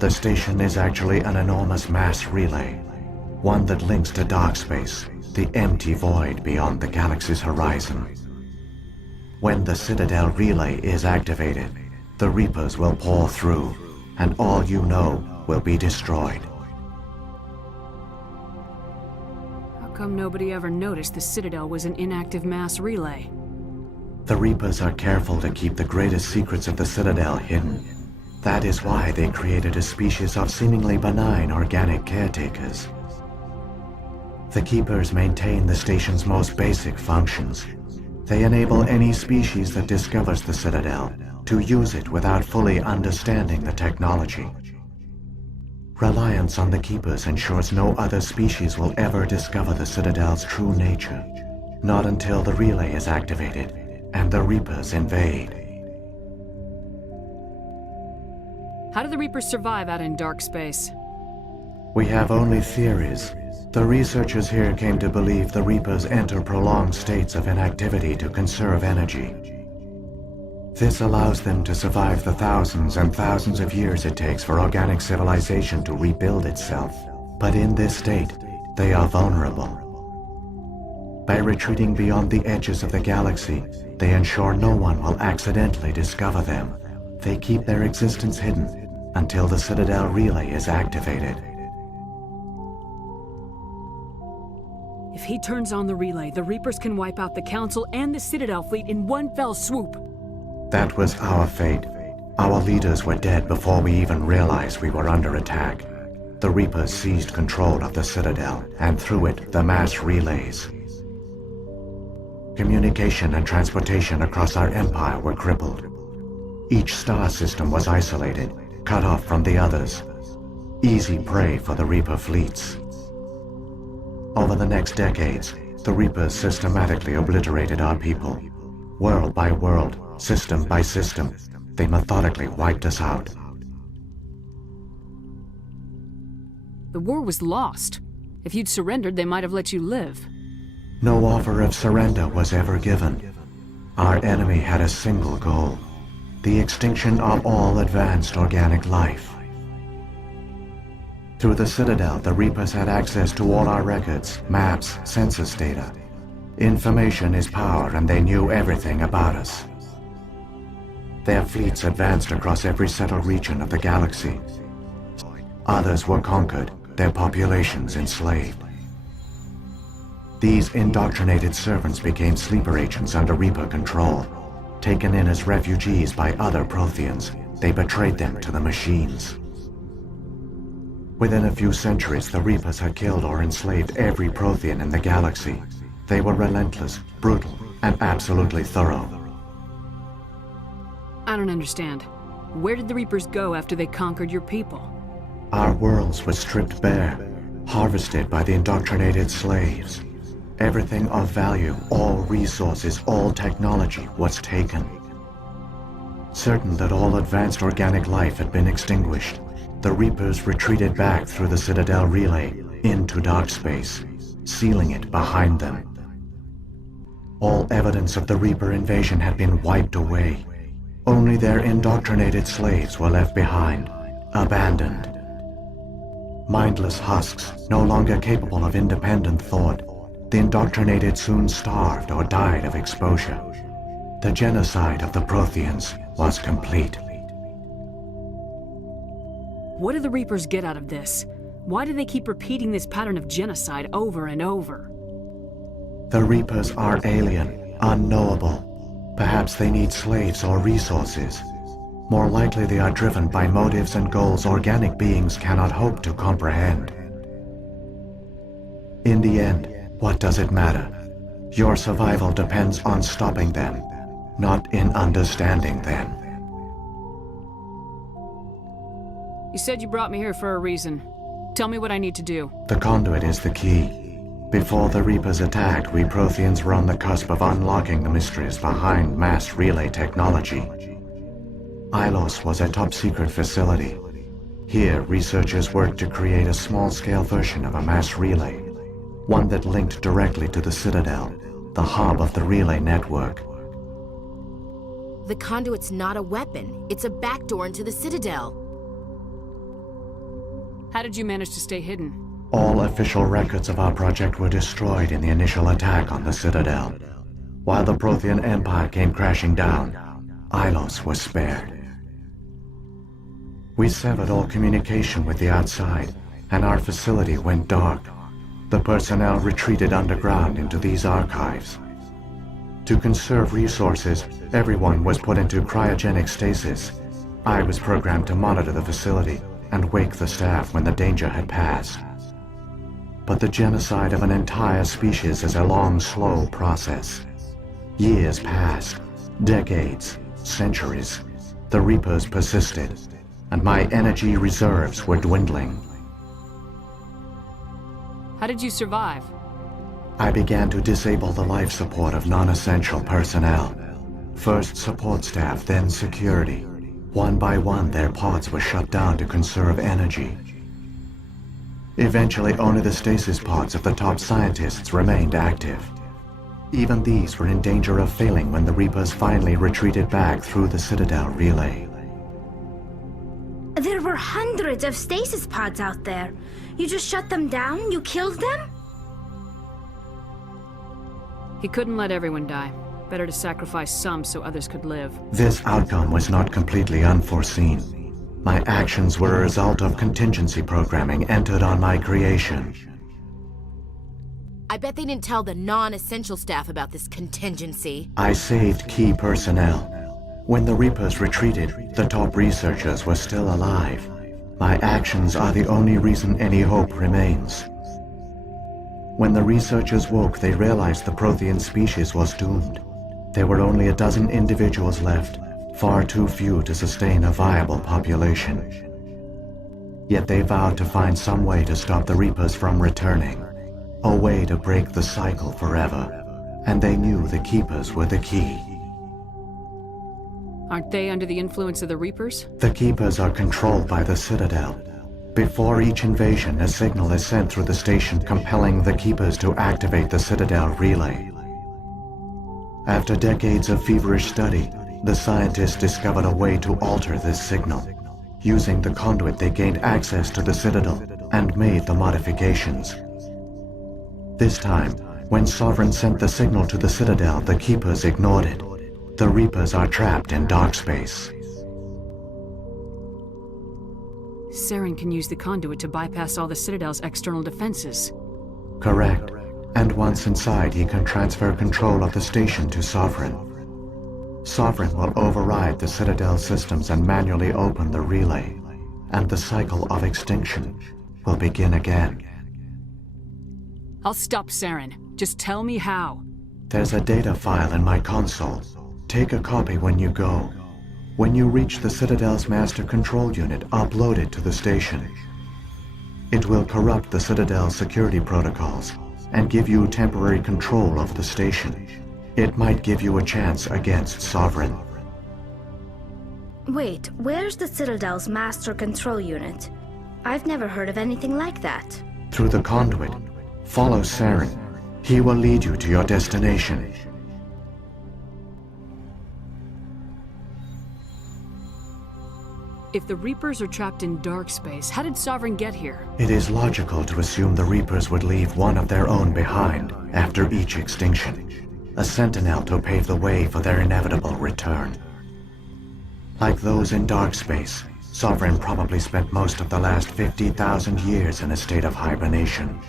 The station is actually an enormous mass relay, one that links to dark space, the empty void beyond the galaxy's horizon. When the Citadel relay is activated, the Reapers will pour through, and all you know will be destroyed. How come nobody ever noticed the Citadel was an inactive mass relay? The Reapers are careful to keep the greatest secrets of the Citadel hidden. That is why they created a species of seemingly benign organic caretakers. The Keepers maintain the station's most basic functions. They enable any species that discovers the Citadel to use it without fully understanding the technology. Reliance on the Keepers ensures no other species will ever discover the Citadel's true nature, not until the relay is activated and the Reapers invade. How do the Reapers survive out in dark space? We have only theories. The researchers here came to believe the Reapers enter prolonged states of inactivity to conserve energy. This allows them to survive the thousands and thousands of years it takes for organic civilization to rebuild itself. But in this state, they are vulnerable. By retreating beyond the edges of the galaxy, they ensure no one will accidentally discover them. They keep their existence hidden until the Citadel relay is activated. If he turns on the relay, the Reapers can wipe out the Council and the Citadel fleet in one fell swoop. That was our fate. Our leaders were dead before we even realized we were under attack. The Reapers seized control of the Citadel, and through it, the mass relays. Communication and transportation across our empire were crippled. Each star system was isolated, cut off from the others. Easy prey for the Reaper fleets. Over the next decades, the Reapers systematically obliterated our people. World by world, system by system, they methodically wiped us out. The war was lost. If you'd surrendered, they might have let you live. No offer of surrender was ever given. Our enemy had a single goal: the extinction of all advanced organic life. Through the Citadel, the Reapers had access to all our records, maps, census data. Information is power, and they knew everything about us. Their fleets advanced across every settled region of the galaxy. Others were conquered, their populations enslaved. These indoctrinated servants became sleeper agents under Reaper control. Taken in as refugees by other Protheans, they betrayed them to the machines. Within a few centuries, the Reapers had killed or enslaved every Prothean in the galaxy. They were relentless, brutal, and absolutely thorough. I don't understand. Where did the Reapers go after they conquered your people? Our worlds were stripped bare, harvested by the indoctrinated slaves. Everything of value, all resources, all technology was taken. Certain that all advanced organic life had been extinguished, the Reapers retreated back through the Citadel relay into dark space, sealing it behind them. All evidence of the Reaper invasion had been wiped away. Only their indoctrinated slaves were left behind, abandoned. Mindless husks, no longer capable of independent thought, the indoctrinated soon starved or died of exposure. The genocide of the Protheans was complete. What do the Reapers get out of this? Why do they keep repeating this pattern of genocide over and over? The Reapers are alien, unknowable. Perhaps they need slaves or resources. More likely they are driven by motives and goals organic beings cannot hope to comprehend. In the end, what does it matter? Your survival depends on stopping them, not in understanding them. You said you brought me here for a reason. Tell me what I need to do. The conduit is the key. Before the Reapers attacked, we Protheans were on the cusp of unlocking the mysteries behind mass relay technology. Ilos was a top-secret facility. Here, researchers worked to create a small-scale version of a mass relay, one that linked directly to the Citadel, the hub of the relay network. The conduit's not a weapon. It's a backdoor into the Citadel. How did you manage to stay hidden? All official records of our project were destroyed in the initial attack on the Citadel. While the Prothean Empire came crashing down, Ilos was spared. We severed all communication with the outside, and our facility went dark. The personnel retreated underground into these archives. To conserve resources, everyone was put into cryogenic stasis. I was programmed to monitor the facility and wake the staff when the danger had passed. But the genocide of an entire species is a long, slow process. Years passed, decades, centuries. The Reapers persisted, and my energy reserves were dwindling. How did you survive? I began to disable the life support of non-essential personnel. First support staff, then security. One by one, their pods were shut down to conserve energy. Eventually, only the stasis pods of the top scientists remained active. Even these were in danger of failing when the Reapers finally retreated back through the Citadel relay. There were hundreds of stasis pods out there. You just shut them down? You killed them? He couldn't let everyone die. Better to sacrifice some so others could live. This outcome was not completely unforeseen. My actions were a result of contingency programming entered on my creation. I bet they didn't tell the non-essential staff about this contingency. I saved key personnel. When the Reapers retreated, the top researchers were still alive. My actions are the only reason any hope remains. When the researchers woke, they realized the Prothean species was doomed. There were only a dozen individuals left, far too few to sustain a viable population. Yet they vowed to find some way to stop the Reapers from returning. a way to break the cycle forever. And they knew the Keepers were the key. Aren't they under the influence of the Reapers? The Keepers are controlled by the Citadel. Before each invasion, a signal is sent through the station compelling the Keepers to activate the Citadel relay. After decades of feverish study, the scientists discovered a way to alter this signal. Using the conduit, they gained access to the Citadel and made the modifications. This time, when Sovereign sent the signal to the Citadel, the Keepers ignored it. The Reapers are trapped in dark space. Saren can use the conduit to bypass all the Citadel's external defenses. Correct. And once inside, he can transfer control of the station to Sovereign. Sovereign will override the Citadel systems and manually open the relay, and the cycle of extinction will begin again. I'll stop Saren. Just tell me how. There's a data file in my console. Take a copy when you go. When you reach the Citadel's master control unit, upload it to the station. It will corrupt the Citadel's security protocols and give you temporary control of the station. It might give you a chance against Sovereign. Wait, where's the Citadel's master control unit? I've never heard of anything like that. Through the conduit, follow Saren. He will lead you to your destination. If the Reapers are trapped in dark space, how did Sovereign get here? It is logical to assume the Reapers would leave one of their own behind after each extinction. A sentinel to pave the way for their inevitable return. Like those in dark space, Sovereign probably spent most of the last 50,000 years in a state of hibernation.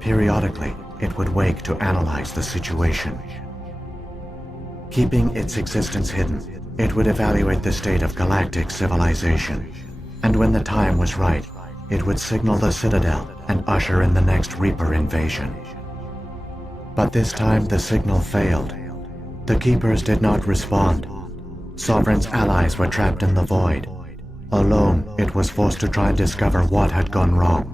Periodically, it would wake to analyze the situation. Keeping its existence hidden, it would evaluate the state of galactic civilization. And when the time was right, it would signal the Citadel and usher in the next Reaper invasion. But this time the signal failed. The Keepers did not respond. Sovereign's allies were trapped in the void. Alone, it was forced to try and discover what had gone wrong.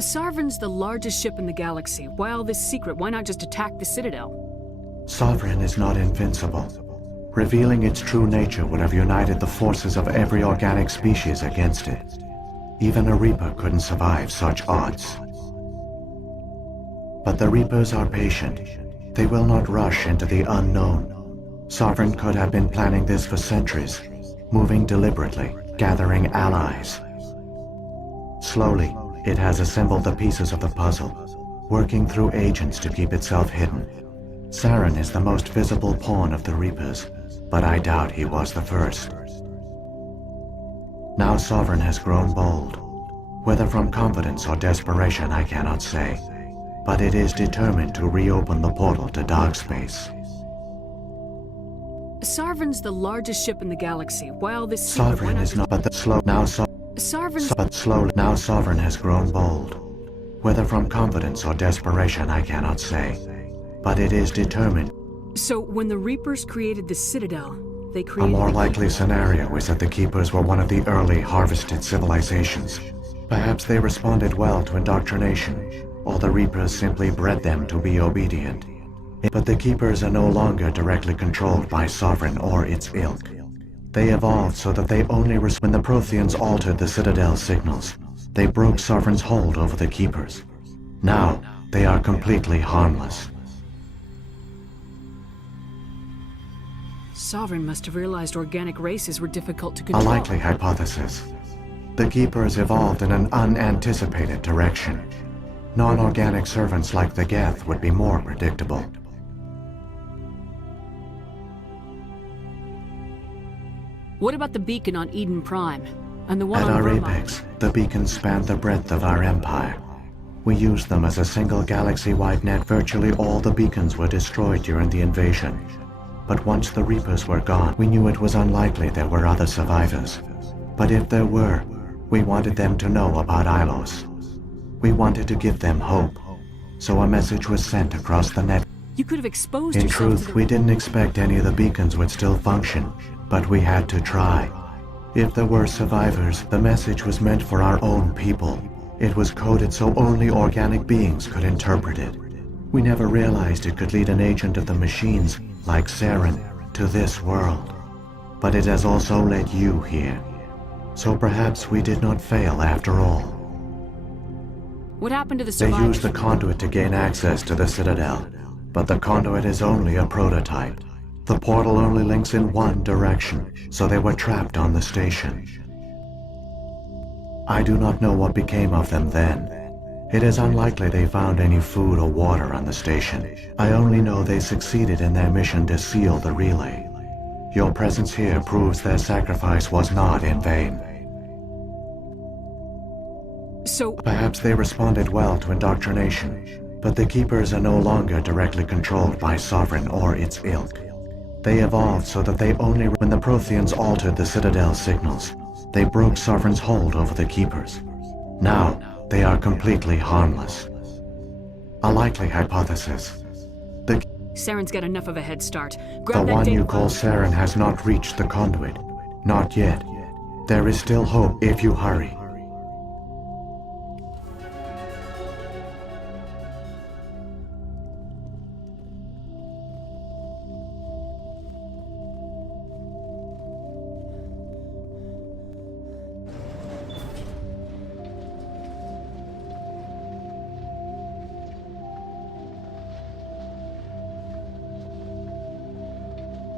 Sovereign's the largest ship in the galaxy. Why all this secret? Why not just attack the Citadel? Sovereign is not invincible. Revealing its true nature would have united the forces of every organic species against it. Even a Reaper couldn't survive such odds. But the Reapers are patient. They will not rush into the unknown. Sovereign could have been planning this for centuries, moving deliberately, gathering allies. Slowly, it has assembled the pieces of the puzzle, working through agents to keep itself hidden. Saren is the most visible pawn of the Reapers, but I doubt he was the first. Now Sovereign has grown bold. Whether from confidence or desperation, I cannot say. But it is determined to reopen the portal to dark space. Sovereign's the largest ship in the galaxy. Why all this secret? Sovereign is not, but the slow now. But slowly now Sovereign has grown bold. Whether from confidence or desperation, I cannot say. But it is determined. So when the Reapers created the Citadel, they A created more likely scenario is that the Keepers were one of the early harvested civilizations. Perhaps they responded well to indoctrination, or the Reapers simply bred them to be obedient. But the Keepers are no longer directly controlled by Sovereign or its ilk. They evolved so that they only when the Protheans altered the Citadel signals, they broke Sovereign's hold over the Keepers. Now, they are completely harmless. Sovereign must have realized organic races were difficult to A control. likely hypothesis. The Keepers evolved in an unanticipated direction. Non-organic servants like the Geth would be more predictable. What about the beacon on Eden Prime? And the one At on our Vermont? apex, the beacons spanned the breadth of our empire. We used them as a single galaxy-wide net. Virtually all the beacons were destroyed during the invasion. But once the Reapers were gone, we knew it was unlikely there were other survivors. But if there were, we wanted them to know about Ilos. We wanted to give them hope. So a message was sent across the net. You could have exposed In yourself to truth, the... we didn't expect any of the beacons would still function, but we had to try. If there were survivors, the message was meant for our own people. It was coded so only organic beings could interpret it. We never realized it could lead an agent of the machines, like Saren, to this world. But it has also led you here. So perhaps we did not fail after all. What happened to the They survivors? used the conduit to gain access to the Citadel, but the conduit is only a prototype. The portal only links in one direction, so they were trapped on the station. I do not know what became of them then. It is unlikely they found any food or water on the station. I only know they succeeded in their mission to seal the relay. Your presence here proves their sacrifice was not in vain. So... Perhaps they responded well to indoctrination, but the Keepers are no longer directly controlled by Sovereign or its ilk. They evolved so that they only... When the Protheans altered the Citadel signals, they broke Sovereign's hold over the Keepers. Now, they are completely harmless. A likely hypothesis. Saren's got enough of a head start. The Grab that one data you call Saren has not reached the conduit. Not yet. There is still hope if you hurry.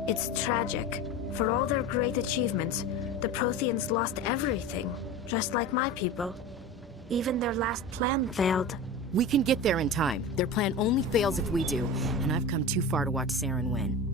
It's tragic. For all their great achievements, the Protheans lost everything, just like my people. Even their last plan failed. We can get there in time. Their plan only fails if we do, and I've come too far to watch Saren win.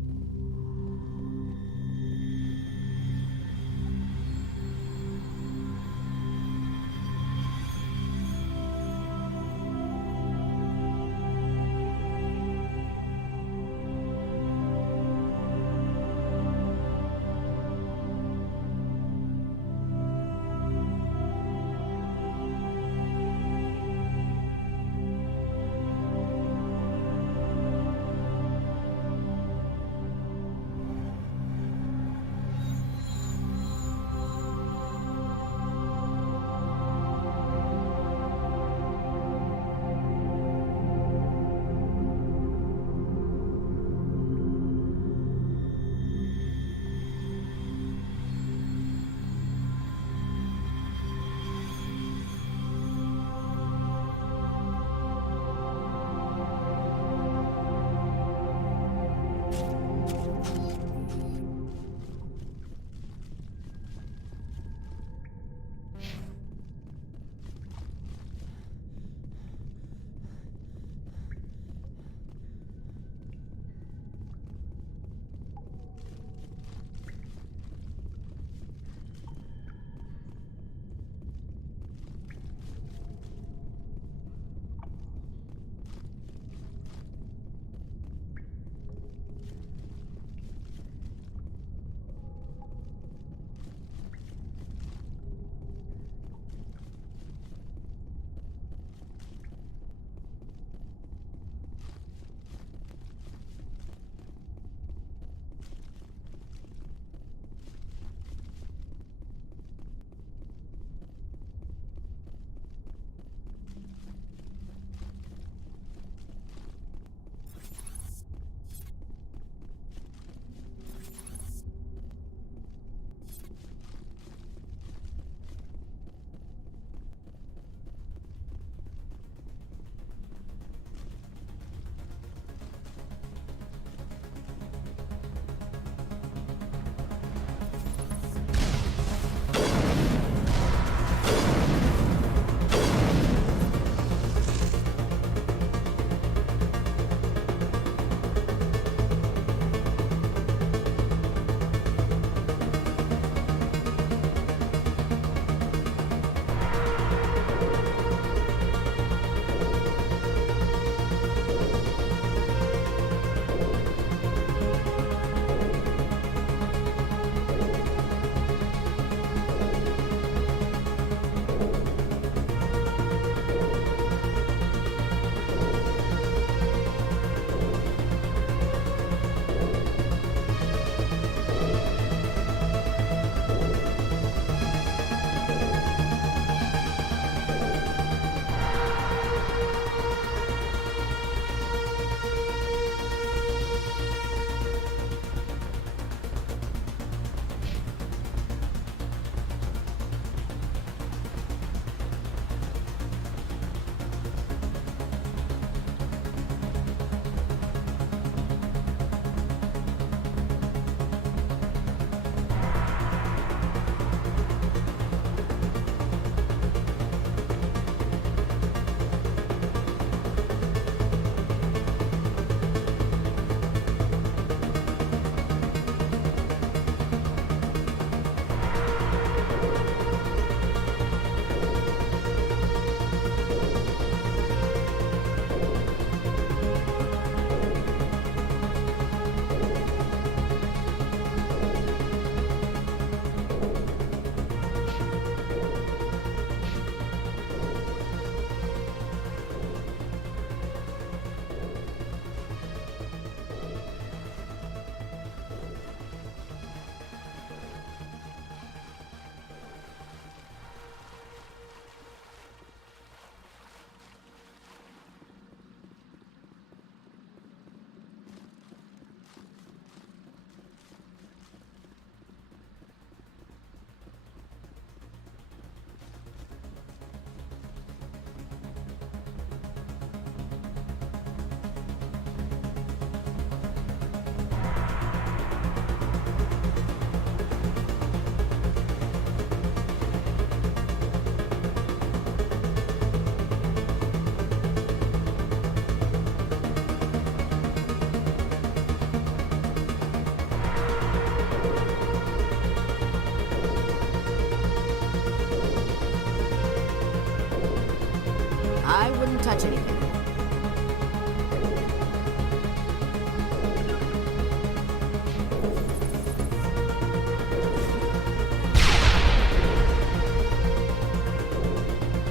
Don't touch anything.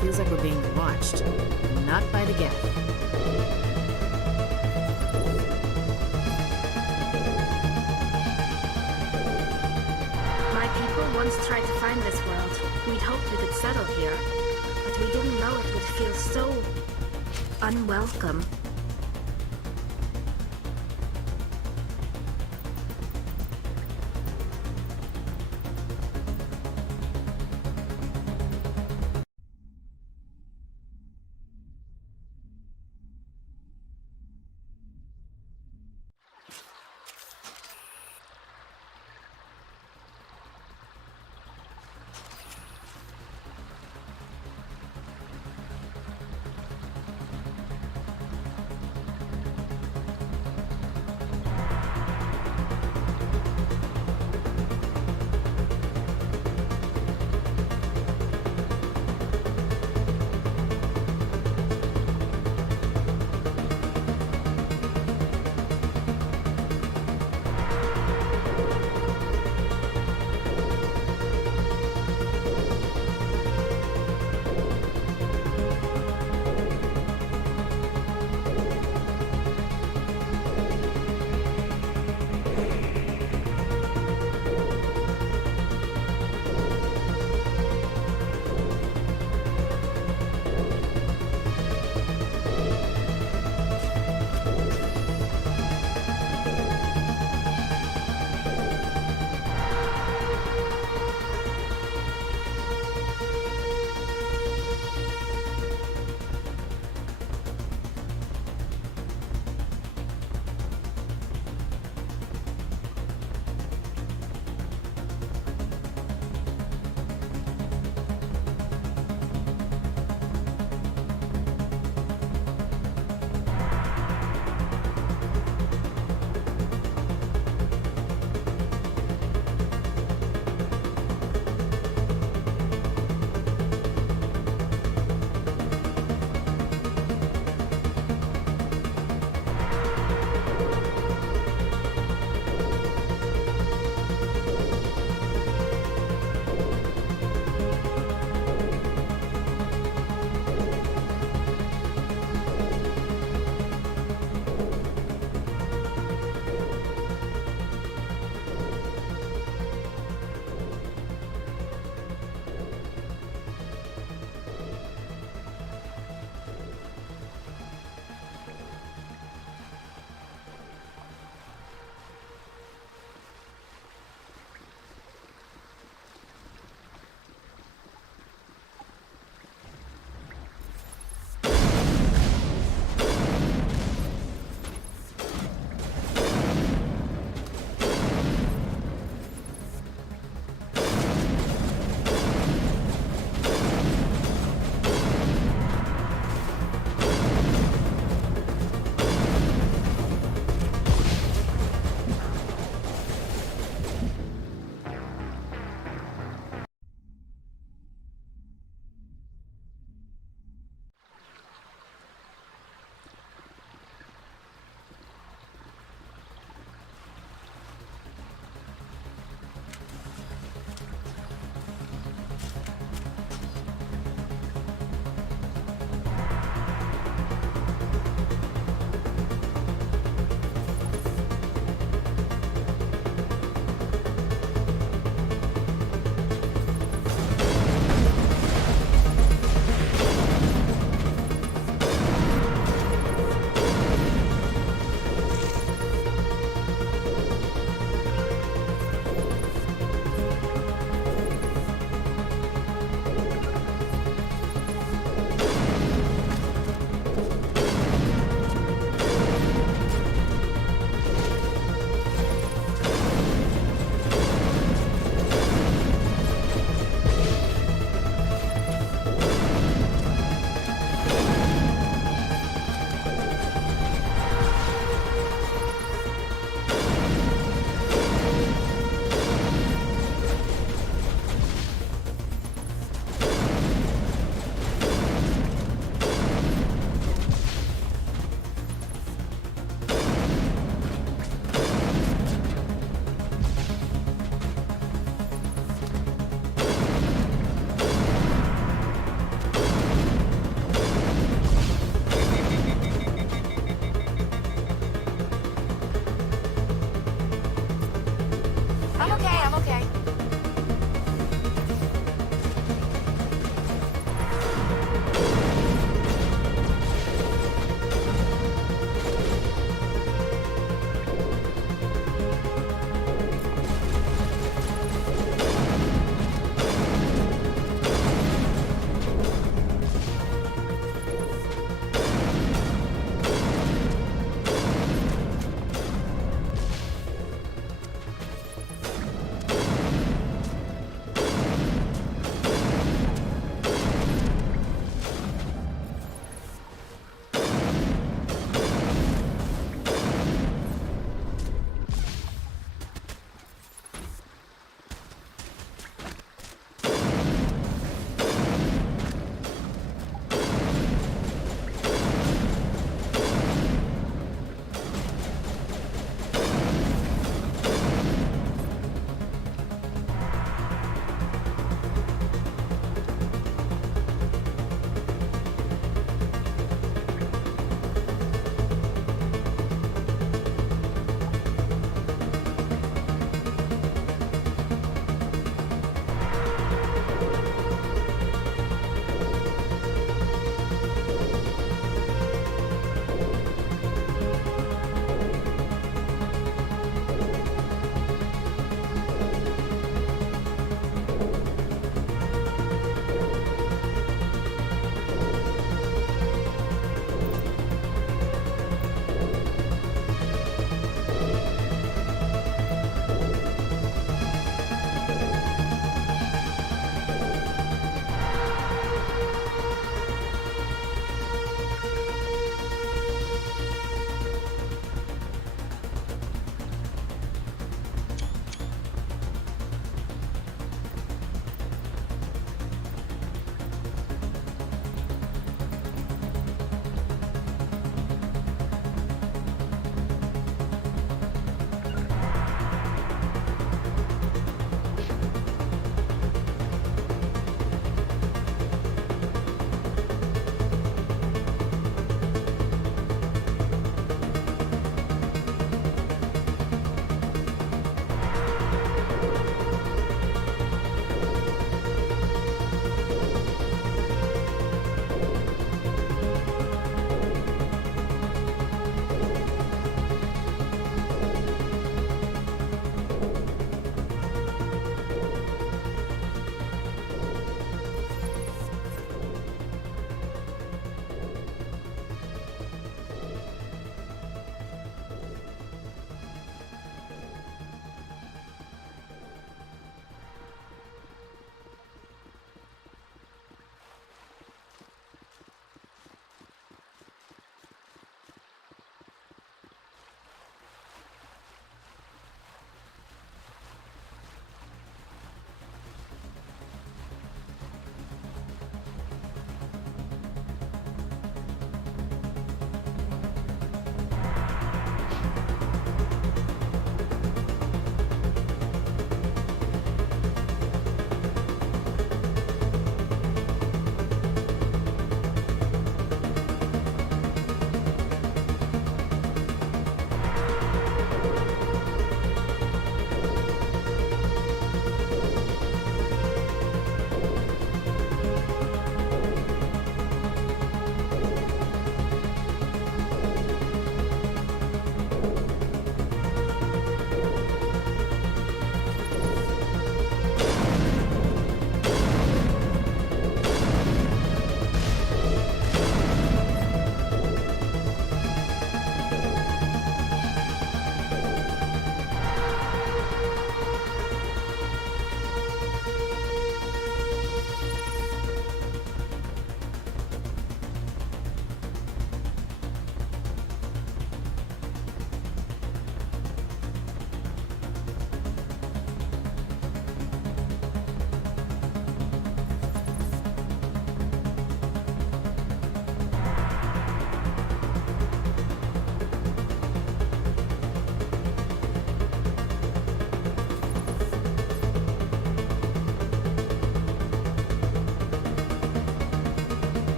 Feels like we're being watched. Not by the Geth. My people once tried to find this world. We'd hoped we could settle here, but we didn't know it would feel so unwelcome.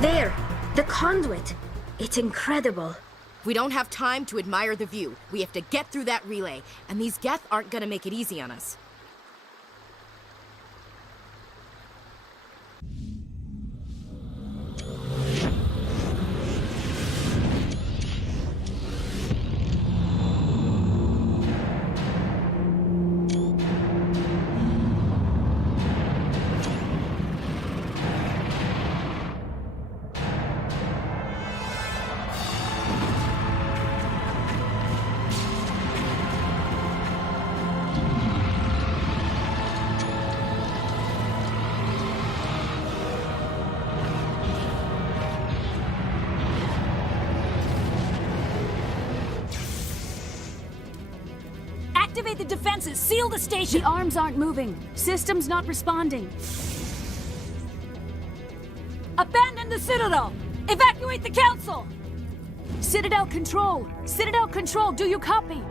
There! The conduit! It's incredible. We don't have time to admire the view. We have to get through that relay, and these Geth aren't gonna make it easy on us. Activate the defenses! Seal the station! The arms aren't moving. Systems not responding. Abandon the Citadel! Evacuate the Council! Citadel Control! Citadel Control, do you copy?